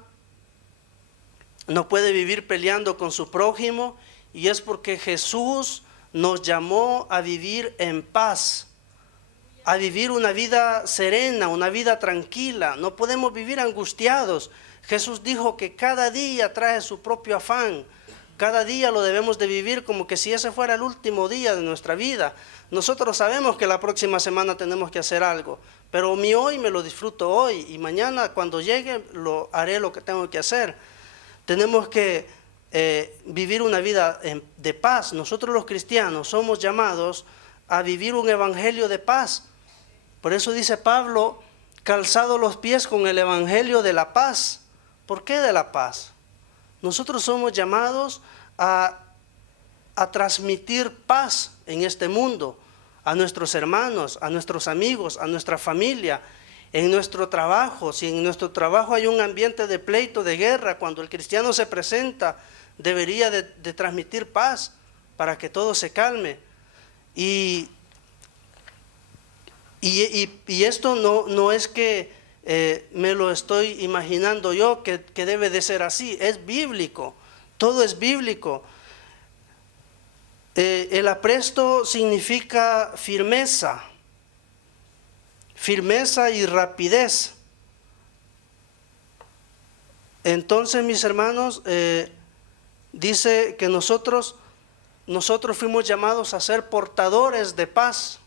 no puede vivir peleando con su prójimo, y es porque Jesús nos llamó a vivir en paz, a vivir una vida serena, una vida tranquila. No podemos vivir angustiados. Jesús dijo que cada día trae su propio afán. Cada día lo debemos de vivir como que si ese fuera el último día de nuestra vida. Nosotros sabemos que la próxima semana tenemos que hacer algo, pero mi hoy me lo disfruto hoy, y mañana cuando llegue haré lo que tengo que hacer. Tenemos que vivir una vida de paz. Nosotros los cristianos somos llamados a vivir un evangelio de paz. Por eso dice Pablo, calzado los pies con el evangelio de la paz. ¿Por qué de la paz? Nosotros somos llamados a transmitir paz en este mundo, a nuestros hermanos, a nuestros amigos, a nuestra familia, en nuestro trabajo. Si en nuestro trabajo hay un ambiente de pleito, de guerra, cuando el cristiano se presenta, debería de transmitir paz para que todo se calme. Y esto no es que me lo estoy imaginando yo, que debe de ser así, es bíblico, todo es bíblico. El apresto significa firmeza y rapidez. Entonces, mis hermanos, dice que nosotros fuimos llamados a ser portadores de paz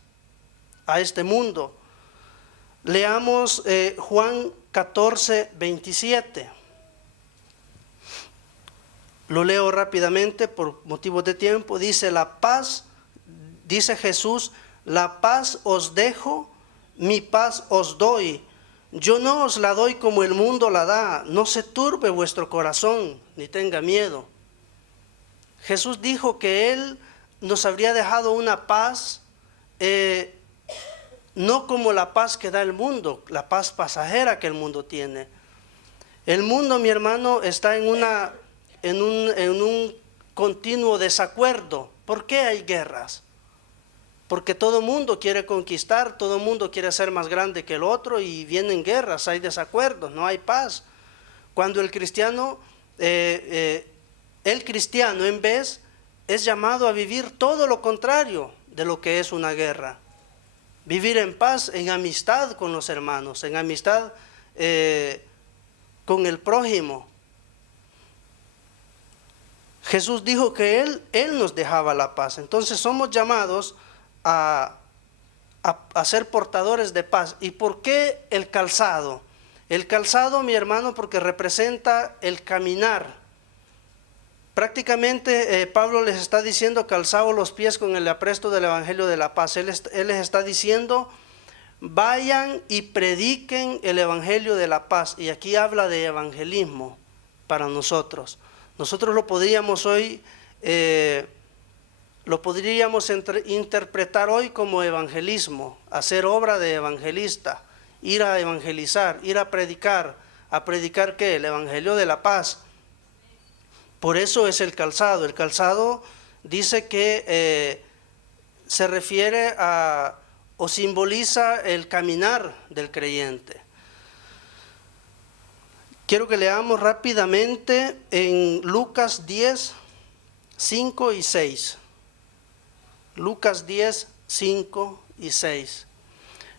a este mundo. Leamos Juan 14, 27. Lo leo rápidamente por motivos de tiempo. Dice, la paz, dice Jesús, la paz os dejo, mi paz os doy. Yo no os la doy como el mundo la da. No se turbe vuestro corazón, ni tenga miedo. Jesús dijo que Él nos habría dejado una paz, no como la paz que da el mundo, la paz pasajera que el mundo tiene. El mundo, mi hermano, está en un continuo desacuerdo. ¿Por qué hay guerras? Porque todo mundo quiere conquistar, todo mundo quiere ser más grande que el otro y vienen guerras, hay desacuerdos, no hay paz. Cuando el cristiano en vez es llamado a vivir todo lo contrario de lo que es una guerra. Vivir en paz, en amistad con los hermanos, en amistad con el prójimo. Jesús dijo que Él nos dejaba la paz. Entonces somos llamados a ser portadores de paz. ¿Y por qué el calzado? El calzado, mi hermano, porque representa el caminar. Prácticamente Pablo les está diciendo, calzaos los pies con el apresto del evangelio de la paz. Él les está diciendo, vayan y prediquen el evangelio de la paz. Y aquí habla de evangelismo para nosotros. Nosotros lo podríamos hoy, interpretar hoy como evangelismo, hacer obra de evangelista, ir a evangelizar, ir a predicar ¿qué? El evangelio de la paz. Por eso es el calzado. El calzado dice que se refiere a o simboliza el caminar del creyente. Quiero que leamos rápidamente en Lucas 10, 5 y 6. Lucas 10, 5 y 6.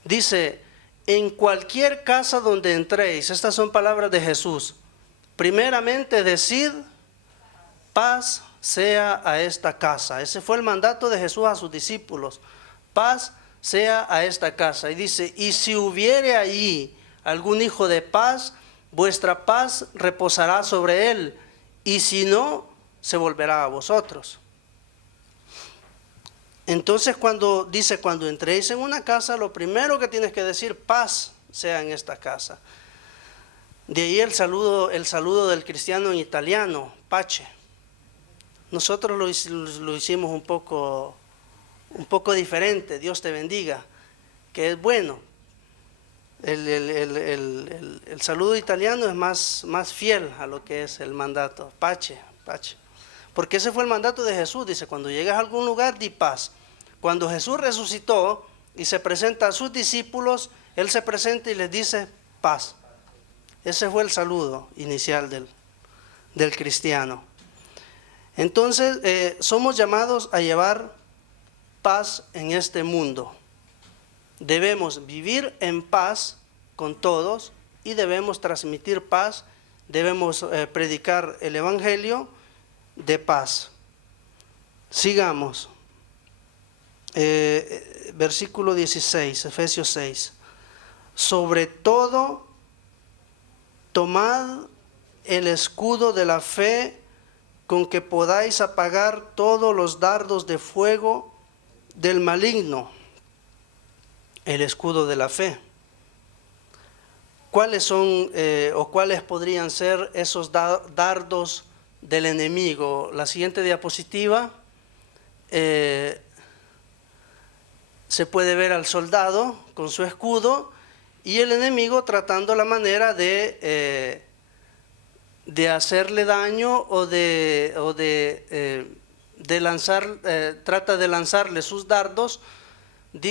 Dice, en cualquier casa donde entréis, estas son palabras de Jesús, primeramente decid, paz sea a esta casa. Ese fue el mandato de Jesús a sus discípulos, paz sea a esta casa. Y dice, y si hubiere allí algún hijo de paz, vuestra paz reposará sobre él, y si no, se volverá a vosotros. Entonces cuando entréis en una casa, lo primero que tienes que decir, paz sea en esta casa. De ahí el saludo del cristiano en italiano, pace. Nosotros lo hicimos un poco diferente, Dios te bendiga, que es bueno. El saludo italiano es más fiel a lo que es el mandato, pace. Porque ese fue el mandato de Jesús, dice, cuando llegas a algún lugar, di paz. Cuando Jesús resucitó y se presenta a sus discípulos, Él se presenta y les dice paz. Ese fue el saludo inicial del cristiano. Entonces, somos llamados a llevar paz en este mundo. Debemos vivir en paz con todos y debemos transmitir paz, debemos predicar el evangelio de paz. Sigamos. Versículo 16, Efesios 6. Sobre todo, tomad el escudo de la fe con que podáis apagar todos los dardos de fuego del maligno, el escudo de la fe. ¿Cuáles son o cuáles podrían ser esos dardos del enemigo? La siguiente diapositiva se puede ver al soldado con su escudo y el enemigo tratando la manera de hacerle daño o de lanzar, trata de lanzarle sus dardos.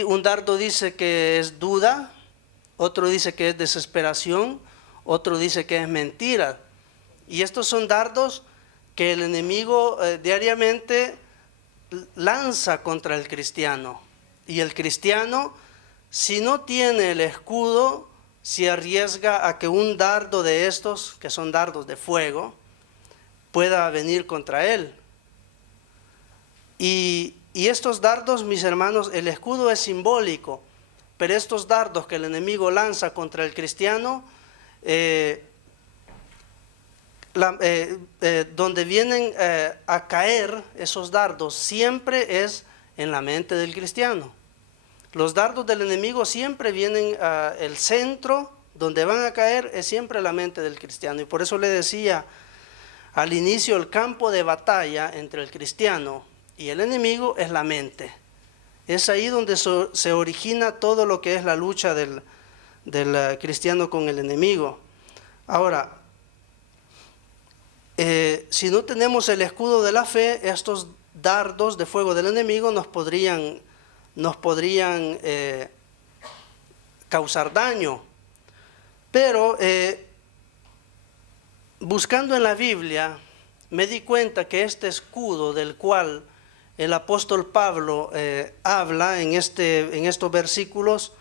Un dardo dice que es duda, otro dice que es desesperación, otro dice que es mentira. Y estos son dardos que el enemigo diariamente lanza contra el cristiano. Y el cristiano, si no tiene el escudo, se arriesga a que un dardo de estos, que son dardos de fuego, pueda venir contra él. Y estos dardos, mis hermanos, el escudo es simbólico, pero estos dardos que el enemigo lanza contra el cristiano, donde vienen a caer esos dardos, siempre es en la mente del cristiano. Los dardos del enemigo siempre vienen el centro donde van a caer es siempre la mente del cristiano. Y por eso le decía al inicio, el campo de batalla entre el cristiano y el enemigo es la mente. Es ahí donde se origina todo lo que es la lucha del cristiano con el enemigo. Ahora, si no tenemos el escudo de la fe, estos dardos de fuego del enemigo nos podrían causar daño. Pero buscando en la Biblia, me di cuenta que este escudo del cual el apóstol Pablo habla en estos versículos,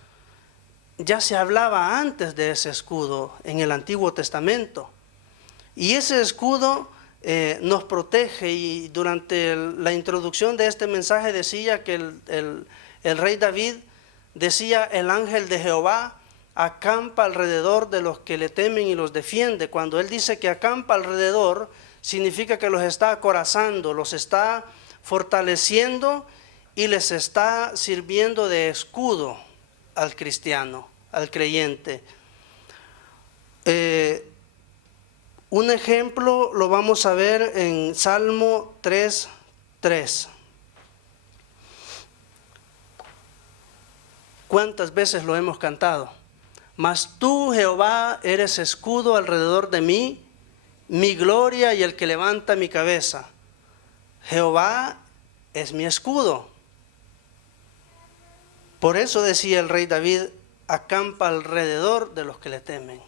ya se hablaba antes de ese escudo en el Antiguo Testamento. Y ese escudo nos protege, y durante la introducción de este mensaje decía que el rey David decía: el ángel de Jehová acampa alrededor de los que le temen y los defiende. Cuando él dice que acampa alrededor, significa que los está acorazando, los está fortaleciendo y les está sirviendo de escudo al cristiano, al creyente. Un ejemplo lo vamos a ver en Salmo 3:3. ¿Cuántas veces lo hemos cantado? Mas tú, Jehová, eres escudo alrededor de mí, mi gloria y el que levanta mi cabeza. Jehová es mi escudo. Por eso decía el rey David: acampa alrededor de los que le temen.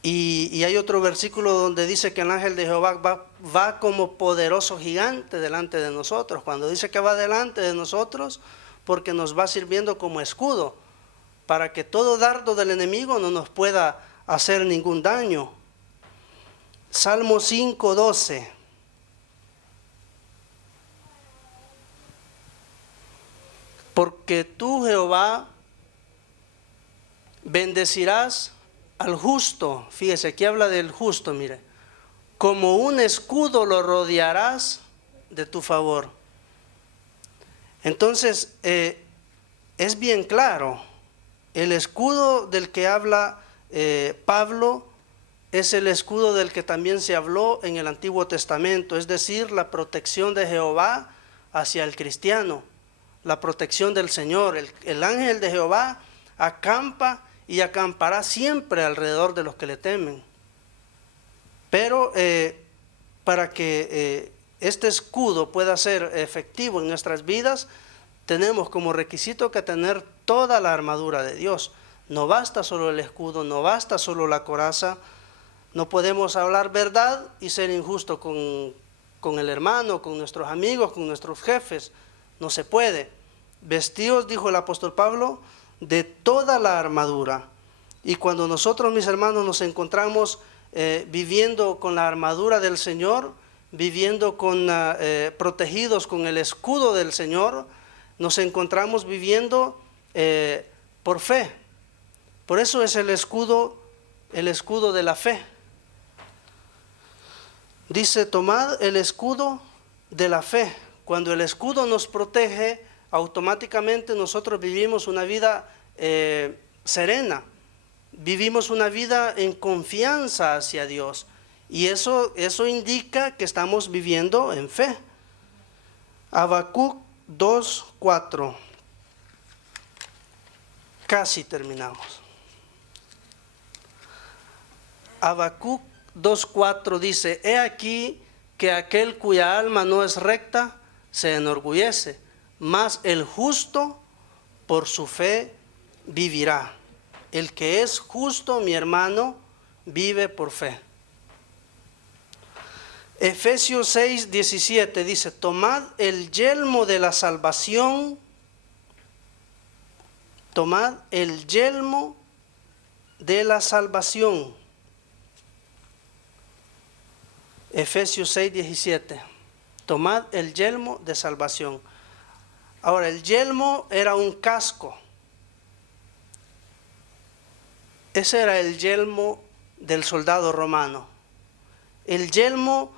Y hay otro versículo donde dice que el ángel de Jehová va como poderoso gigante delante de nosotros. Cuando dice que va delante de nosotros, porque nos va sirviendo como escudo, para que todo dardo del enemigo no nos pueda hacer ningún daño. Salmo 5:12. Porque tú, Jehová, bendecirás al justo. Fíjese, aquí habla del justo, mire. Como un escudo lo rodearás de tu favor. Entonces, es bien claro, el escudo del que habla Pablo es el escudo del que también se habló en el Antiguo Testamento, es decir, la protección de Jehová hacia el cristiano, la protección del Señor. El ángel de Jehová acampa y acampará siempre alrededor de los que le temen. Pero para que este escudo pueda ser efectivo en nuestras vidas, tenemos como requisito que tener toda la armadura de Dios. No basta solo el escudo, no basta solo la coraza. No podemos hablar verdad y ser injusto con el hermano, con nuestros amigos, con nuestros jefes. No se puede. Vestidos, dijo el apóstol Pablo, de toda la armadura. Y cuando nosotros, mis hermanos, nos encontramos viviendo con la armadura del Señor, viviendo protegidos con el escudo del Señor, nos encontramos viviendo por fe. Por eso es el escudo de la fe. Dice, tomad el escudo de la fe. Cuando el escudo nos protege, automáticamente nosotros vivimos una vida serena. Vivimos una vida en confianza hacia Dios. Y eso indica que estamos viviendo en fe. Habacuc 2:4. Casi terminamos. Habacuc 2:4 dice, he aquí que aquel cuya alma no es recta se enorgullece, mas el justo por su fe vivirá. El que es justo, mi hermano, vive por fe. Efesios 6:17 dice, tomad el yelmo de la salvación, tomad el yelmo de la salvación. Efesios 6:17, tomad el yelmo de salvación. Ahora, el yelmo era un casco. Ese era el yelmo del soldado romano. El yelmo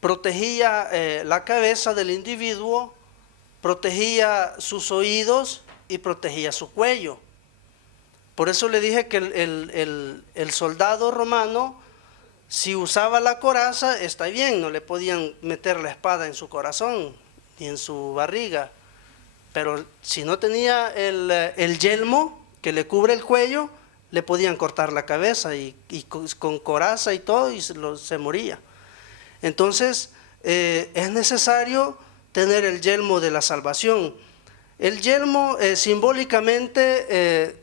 protegía la cabeza del individuo, protegía sus oídos y protegía su cuello. Por eso le dije que el soldado romano, si usaba la coraza, está bien, no le podían meter la espada en su corazón ni en su barriga. Pero si no tenía el yelmo que le cubre el cuello, le podían cortar la cabeza y con coraza y todo, y se moría. Entonces, es necesario tener el yelmo de la salvación. El yelmo simbólicamente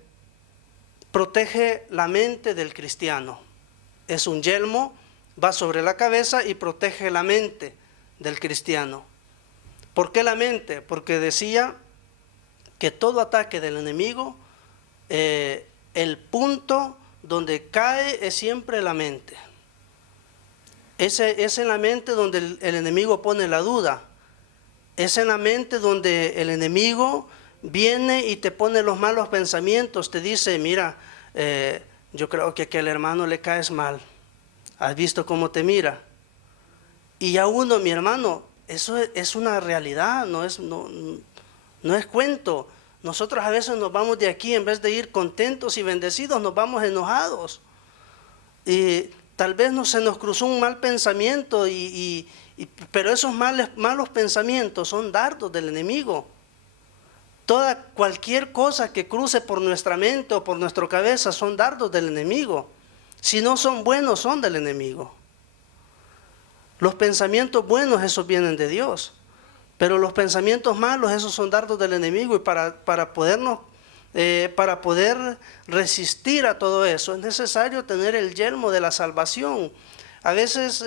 protege la mente del cristiano. Es un yelmo, va sobre la cabeza y protege la mente del cristiano. ¿Por qué la mente? Porque decía que todo ataque del enemigo, el punto donde cae es siempre la mente. Es en la mente donde el enemigo pone la duda. Es en la mente donde el enemigo viene y te pone los malos pensamientos. Te dice, mira, yo creo que a aquel hermano le caes mal. ¿Has visto cómo te mira? Y a uno, mi hermano, eso es una realidad, no es cuento. Nosotros a veces nos vamos de aquí, en vez de ir contentos y bendecidos, nos vamos enojados. Y tal vez se nos cruzó un mal pensamiento, pero esos malos pensamientos son dardos del enemigo. Cualquier cosa que cruce por nuestra mente o por nuestra cabeza son dardos del enemigo. Si no son buenos, son del enemigo. Los pensamientos buenos, esos vienen de Dios. Pero los pensamientos malos, esos son dardos del enemigo. Y para poder resistir a todo eso, es necesario tener el yelmo de la salvación. A veces,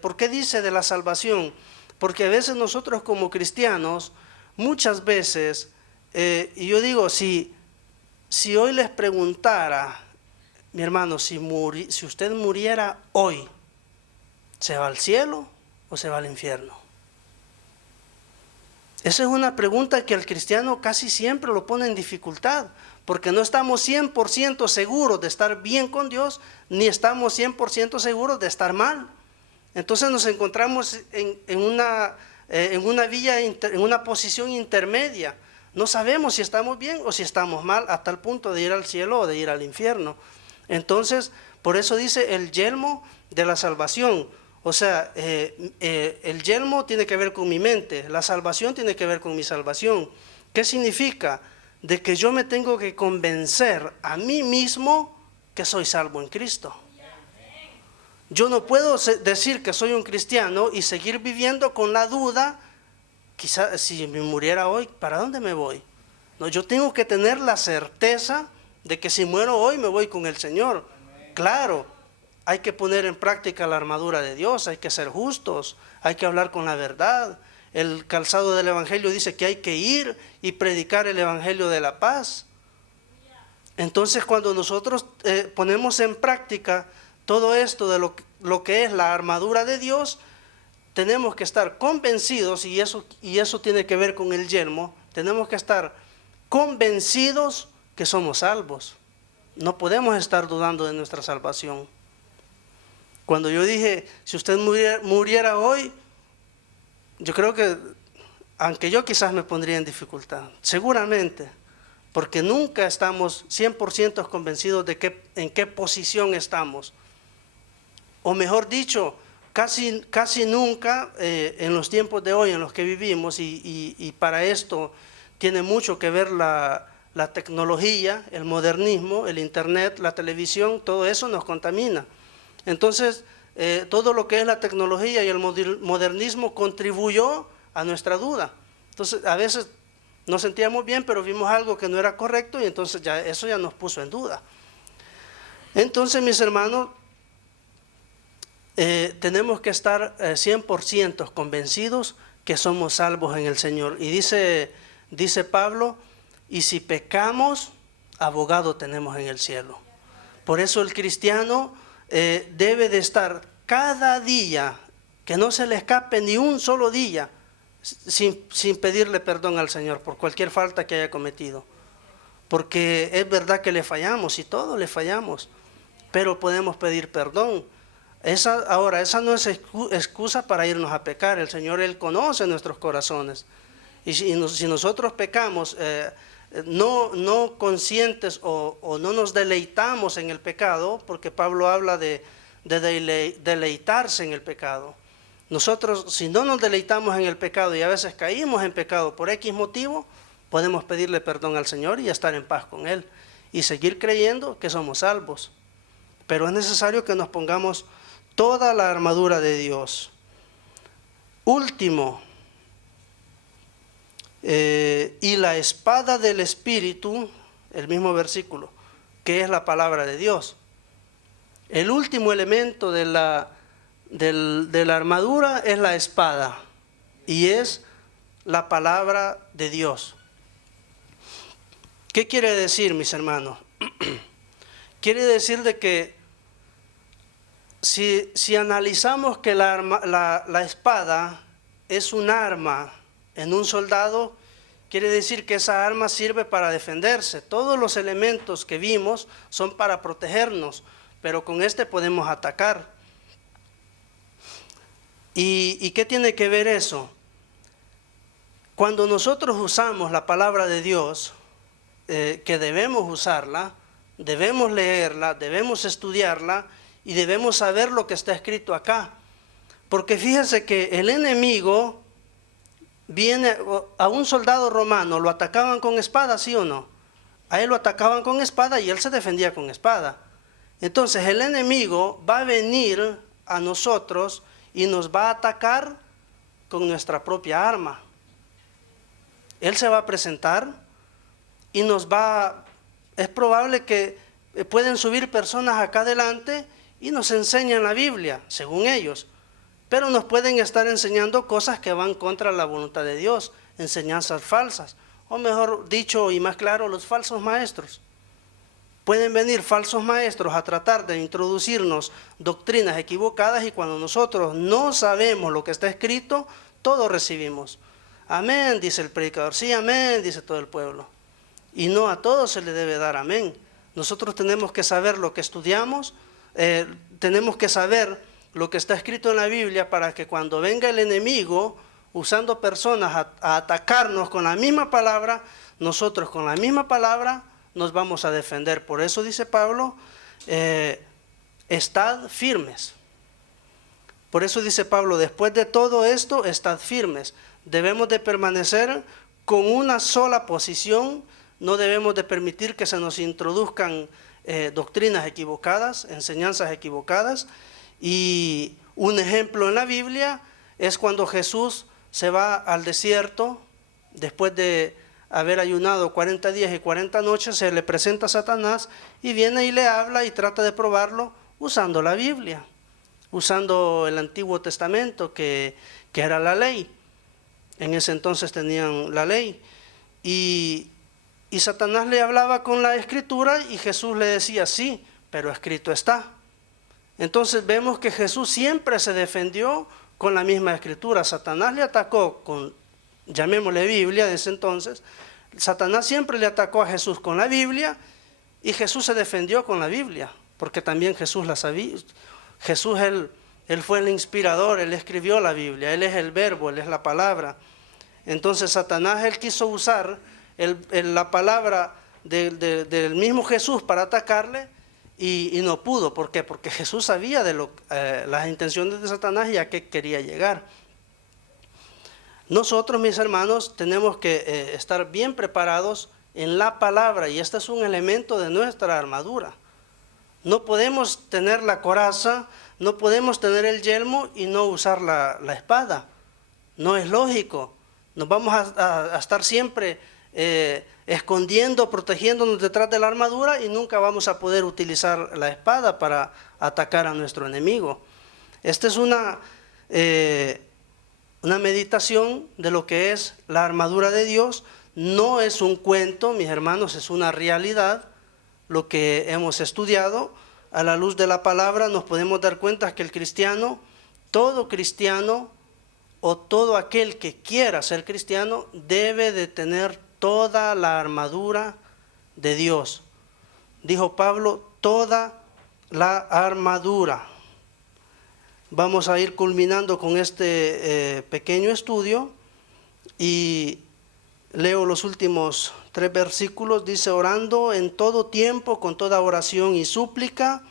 ¿por qué dice de la salvación? Porque a veces nosotros como cristianos, muchas veces, y yo digo, si hoy les preguntara, mi hermano, si usted muriera hoy, ¿se va al cielo o se va al infierno? Esa es una pregunta que al cristiano casi siempre lo pone en dificultad, porque no estamos 100% seguros de estar bien con Dios, ni estamos 100% seguros de estar mal. Entonces nos encontramos en una posición intermedia. No sabemos si estamos bien o si estamos mal, hasta el punto de ir al cielo o de ir al infierno. Entonces, por eso dice el yelmo de la salvación. O sea, el yelmo tiene que ver con mi mente, la salvación tiene que ver con mi salvación. ¿Qué significa? De que yo me tengo que convencer a mí mismo que soy salvo en Cristo. Yo no puedo decir que soy un cristiano y seguir viviendo con la duda, quizás si me muriera hoy, ¿para dónde me voy? No, yo tengo que tener la certeza de que si muero hoy me voy con el Señor. Claro, hay que poner en práctica la armadura de Dios, hay que ser justos, hay que hablar con la verdad. El calzado del Evangelio dice que hay que ir y predicar el Evangelio de la paz. Entonces, cuando nosotros ponemos en práctica todo esto de lo que es la armadura de Dios, tenemos que estar convencidos, y eso tiene que ver con el yelmo, tenemos que estar convencidos que somos salvos. No podemos estar dudando de nuestra salvación. Cuando yo dije, si usted muriera hoy, yo creo que, aunque yo quizás me pondría en dificultad, seguramente, porque nunca estamos 100% convencidos de en qué posición estamos. O mejor dicho, casi nunca en los tiempos de hoy en los que vivimos, y para esto tiene mucho que ver la tecnología, el modernismo, el internet, la televisión, todo eso nos contamina. Entonces, todo lo que es la tecnología y el modernismo contribuyó a nuestra duda. Entonces, a veces nos sentíamos bien, pero vimos algo que no era correcto y entonces eso ya nos puso en duda. Entonces, mis hermanos, tenemos que estar 100% convencidos que somos salvos en el Señor. Y dice Pablo, y si pecamos, abogado tenemos en el cielo. Por eso el cristiano debe de estar cada día, que no se le escape ni un solo día, sin pedirle perdón al Señor por cualquier falta que haya cometido. Porque es verdad que le fallamos, y todos le fallamos, pero podemos pedir perdón. Esa no es excusa para irnos a pecar. El Señor, Él conoce nuestros corazones. Y si nosotros pecamos no conscientes o no nos deleitamos en el pecado, porque Pablo habla de deleitarse en el pecado. Nosotros, si no nos deleitamos en el pecado y a veces caímos en pecado por X motivo, podemos pedirle perdón al Señor y estar en paz con Él y seguir creyendo que somos salvos. Pero es necesario que nos pongamos toda la armadura de Dios. Último, y la espada del Espíritu, el mismo versículo, que es la palabra de Dios. El último elemento de la armadura es la espada, y es la palabra de Dios. ¿Qué quiere decir, mis hermanos? Quiere decir de que si analizamos que la espada es un arma en un soldado, quiere decir que esa arma sirve para defenderse. Todos los elementos que vimos son para protegernos, pero con este podemos atacar. ¿Y qué tiene que ver eso? Cuando nosotros usamos la palabra de Dios, que debemos usarla, debemos leerla, debemos estudiarla y debemos saber lo que está escrito acá. Porque fíjense que el enemigo viene a un soldado romano, lo atacaban con espada, ¿sí o no? A él lo atacaban con espada y él se defendía con espada. Entonces el enemigo va a venir a nosotros y nos va a atacar con nuestra propia arma. Él se va a presentar y es probable que pueden subir personas acá adelante y nos enseñan la Biblia, según ellos. Pero nos pueden estar enseñando cosas que van contra la voluntad de Dios, enseñanzas falsas. O mejor dicho y más claro, los falsos maestros. Pueden venir falsos maestros a tratar de introducirnos doctrinas equivocadas y cuando nosotros no sabemos lo que está escrito, todo recibimos. Amén, dice el predicador. Sí, amén, dice todo el pueblo. Y no a todos se le debe dar amén. Nosotros tenemos que saber lo que estudiamos, tenemos que saber lo que está escrito en la Biblia para que cuando venga el enemigo usando personas a atacarnos con la misma palabra, nosotros con la misma palabra nos vamos a defender. Por eso dice Pablo, estad firmes. Por eso dice Pablo, después de todo esto, estad firmes. Debemos de permanecer con una sola posición, no debemos de permitir que se nos introduzcan doctrinas equivocadas, enseñanzas equivocadas. Y un ejemplo en la Biblia es cuando Jesús se va al desierto, después de haber ayunado 40 días y 40 noches, se le presenta a Satanás y viene y le habla y trata de probarlo usando la Biblia, usando el Antiguo Testamento que era la ley. En ese entonces tenían la ley. Y Satanás le hablaba con la Escritura y Jesús le decía, sí, pero escrito está. Entonces vemos que Jesús siempre se defendió con la misma Escritura. Satanás le atacó con, llamémosle Biblia de ese entonces, Satanás siempre le atacó a Jesús con la Biblia y Jesús se defendió con la Biblia, porque también Jesús la sabía. Jesús, él fue el inspirador, Él escribió la Biblia, Él es el verbo, Él es la palabra. Entonces Satanás, él quiso usar la palabra del mismo Jesús para atacarle y no pudo. ¿Por qué? Porque Jesús sabía de las intenciones de Satanás y a qué quería llegar. Nosotros, mis hermanos, tenemos que estar bien preparados en la palabra, y este es un elemento de nuestra armadura. No podemos tener la coraza, no podemos tener el yelmo y no usar la espada. No es lógico. Nos vamos a estar siempre escondiendo, protegiéndonos detrás de la armadura, y nunca vamos a poder utilizar la espada para atacar a nuestro enemigo. Esta es una meditación de lo que es la armadura de Dios. No es un cuento, mis hermanos, es una realidad. Lo que hemos estudiado a la luz de la palabra, nos podemos dar cuenta que el cristiano, todo cristiano o todo aquel que quiera ser cristiano, debe de tener toda la armadura de Dios. Dijo Pablo, toda la armadura. Vamos a ir culminando con este pequeño estudio y leo los últimos 3 versículos. Dice: orando en todo tiempo con toda oración y súplica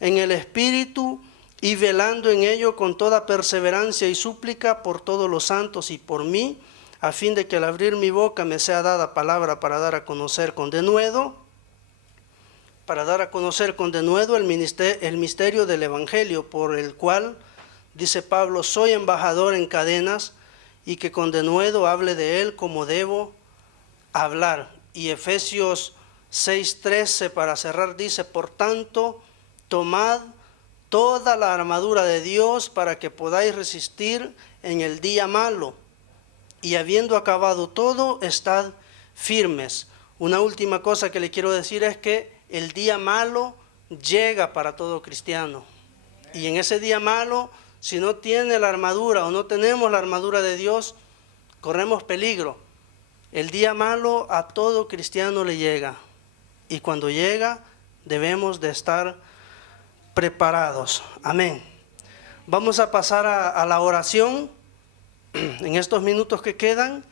en el Espíritu, y velando en ello con toda perseverancia y súplica por todos los santos y por mí, a fin de que al abrir mi boca me sea dada palabra para dar a conocer con denuedo el misterio del Evangelio, por el cual, dice Pablo, soy embajador en cadenas, y que con denuedo hable de él como debo hablar. Y Efesios 6:13, para cerrar, dice: por tanto, tomad toda la armadura de Dios para que podáis resistir en el día malo, y habiendo acabado todo, estad firmes. Una última cosa que le quiero decir es que el día malo llega para todo cristiano. Y en ese día malo, si no tiene la armadura o no tenemos la armadura de Dios, corremos peligro. El día malo a todo cristiano le llega. Y cuando llega, debemos de estar preparados. Amén. Vamos a pasar a la oración en estos minutos que quedan.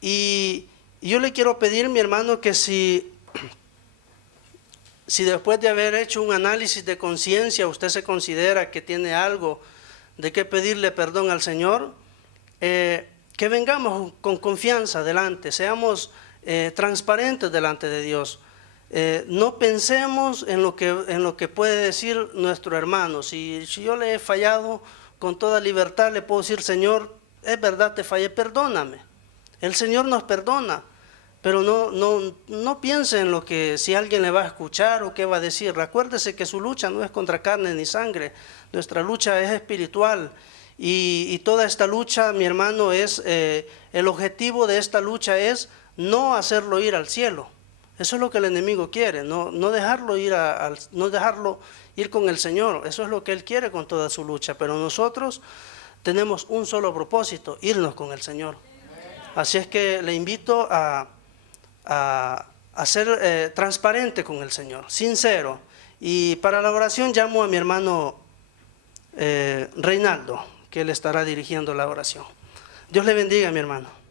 Y yo le quiero pedir, mi hermano, que si después de haber hecho un análisis de conciencia usted se considera que tiene algo de qué pedirle perdón al Señor, que vengamos con confianza delante, seamos transparentes delante de Dios. No pensemos en lo que puede decir nuestro hermano. Si yo le he fallado, con toda libertad le puedo decir: Señor, es verdad, te fallé, perdóname. El Señor nos perdona. Pero no piense en lo que si alguien le va a escuchar o qué va a decir. Recuérdese que su lucha no es contra carne ni sangre. Nuestra lucha es espiritual. Y toda esta lucha, mi hermano, el objetivo de esta lucha es no hacerlo ir al cielo. Eso es lo que el enemigo quiere, no dejarlo ir con el Señor. Eso es lo que él quiere con toda su lucha. Pero nosotros tenemos un solo propósito: irnos con el Señor. Así es que le invito a ser transparente con el Señor, sincero. Y para la oración llamo a mi hermano Reinaldo, que él estará dirigiendo la oración. Dios le bendiga, mi hermano.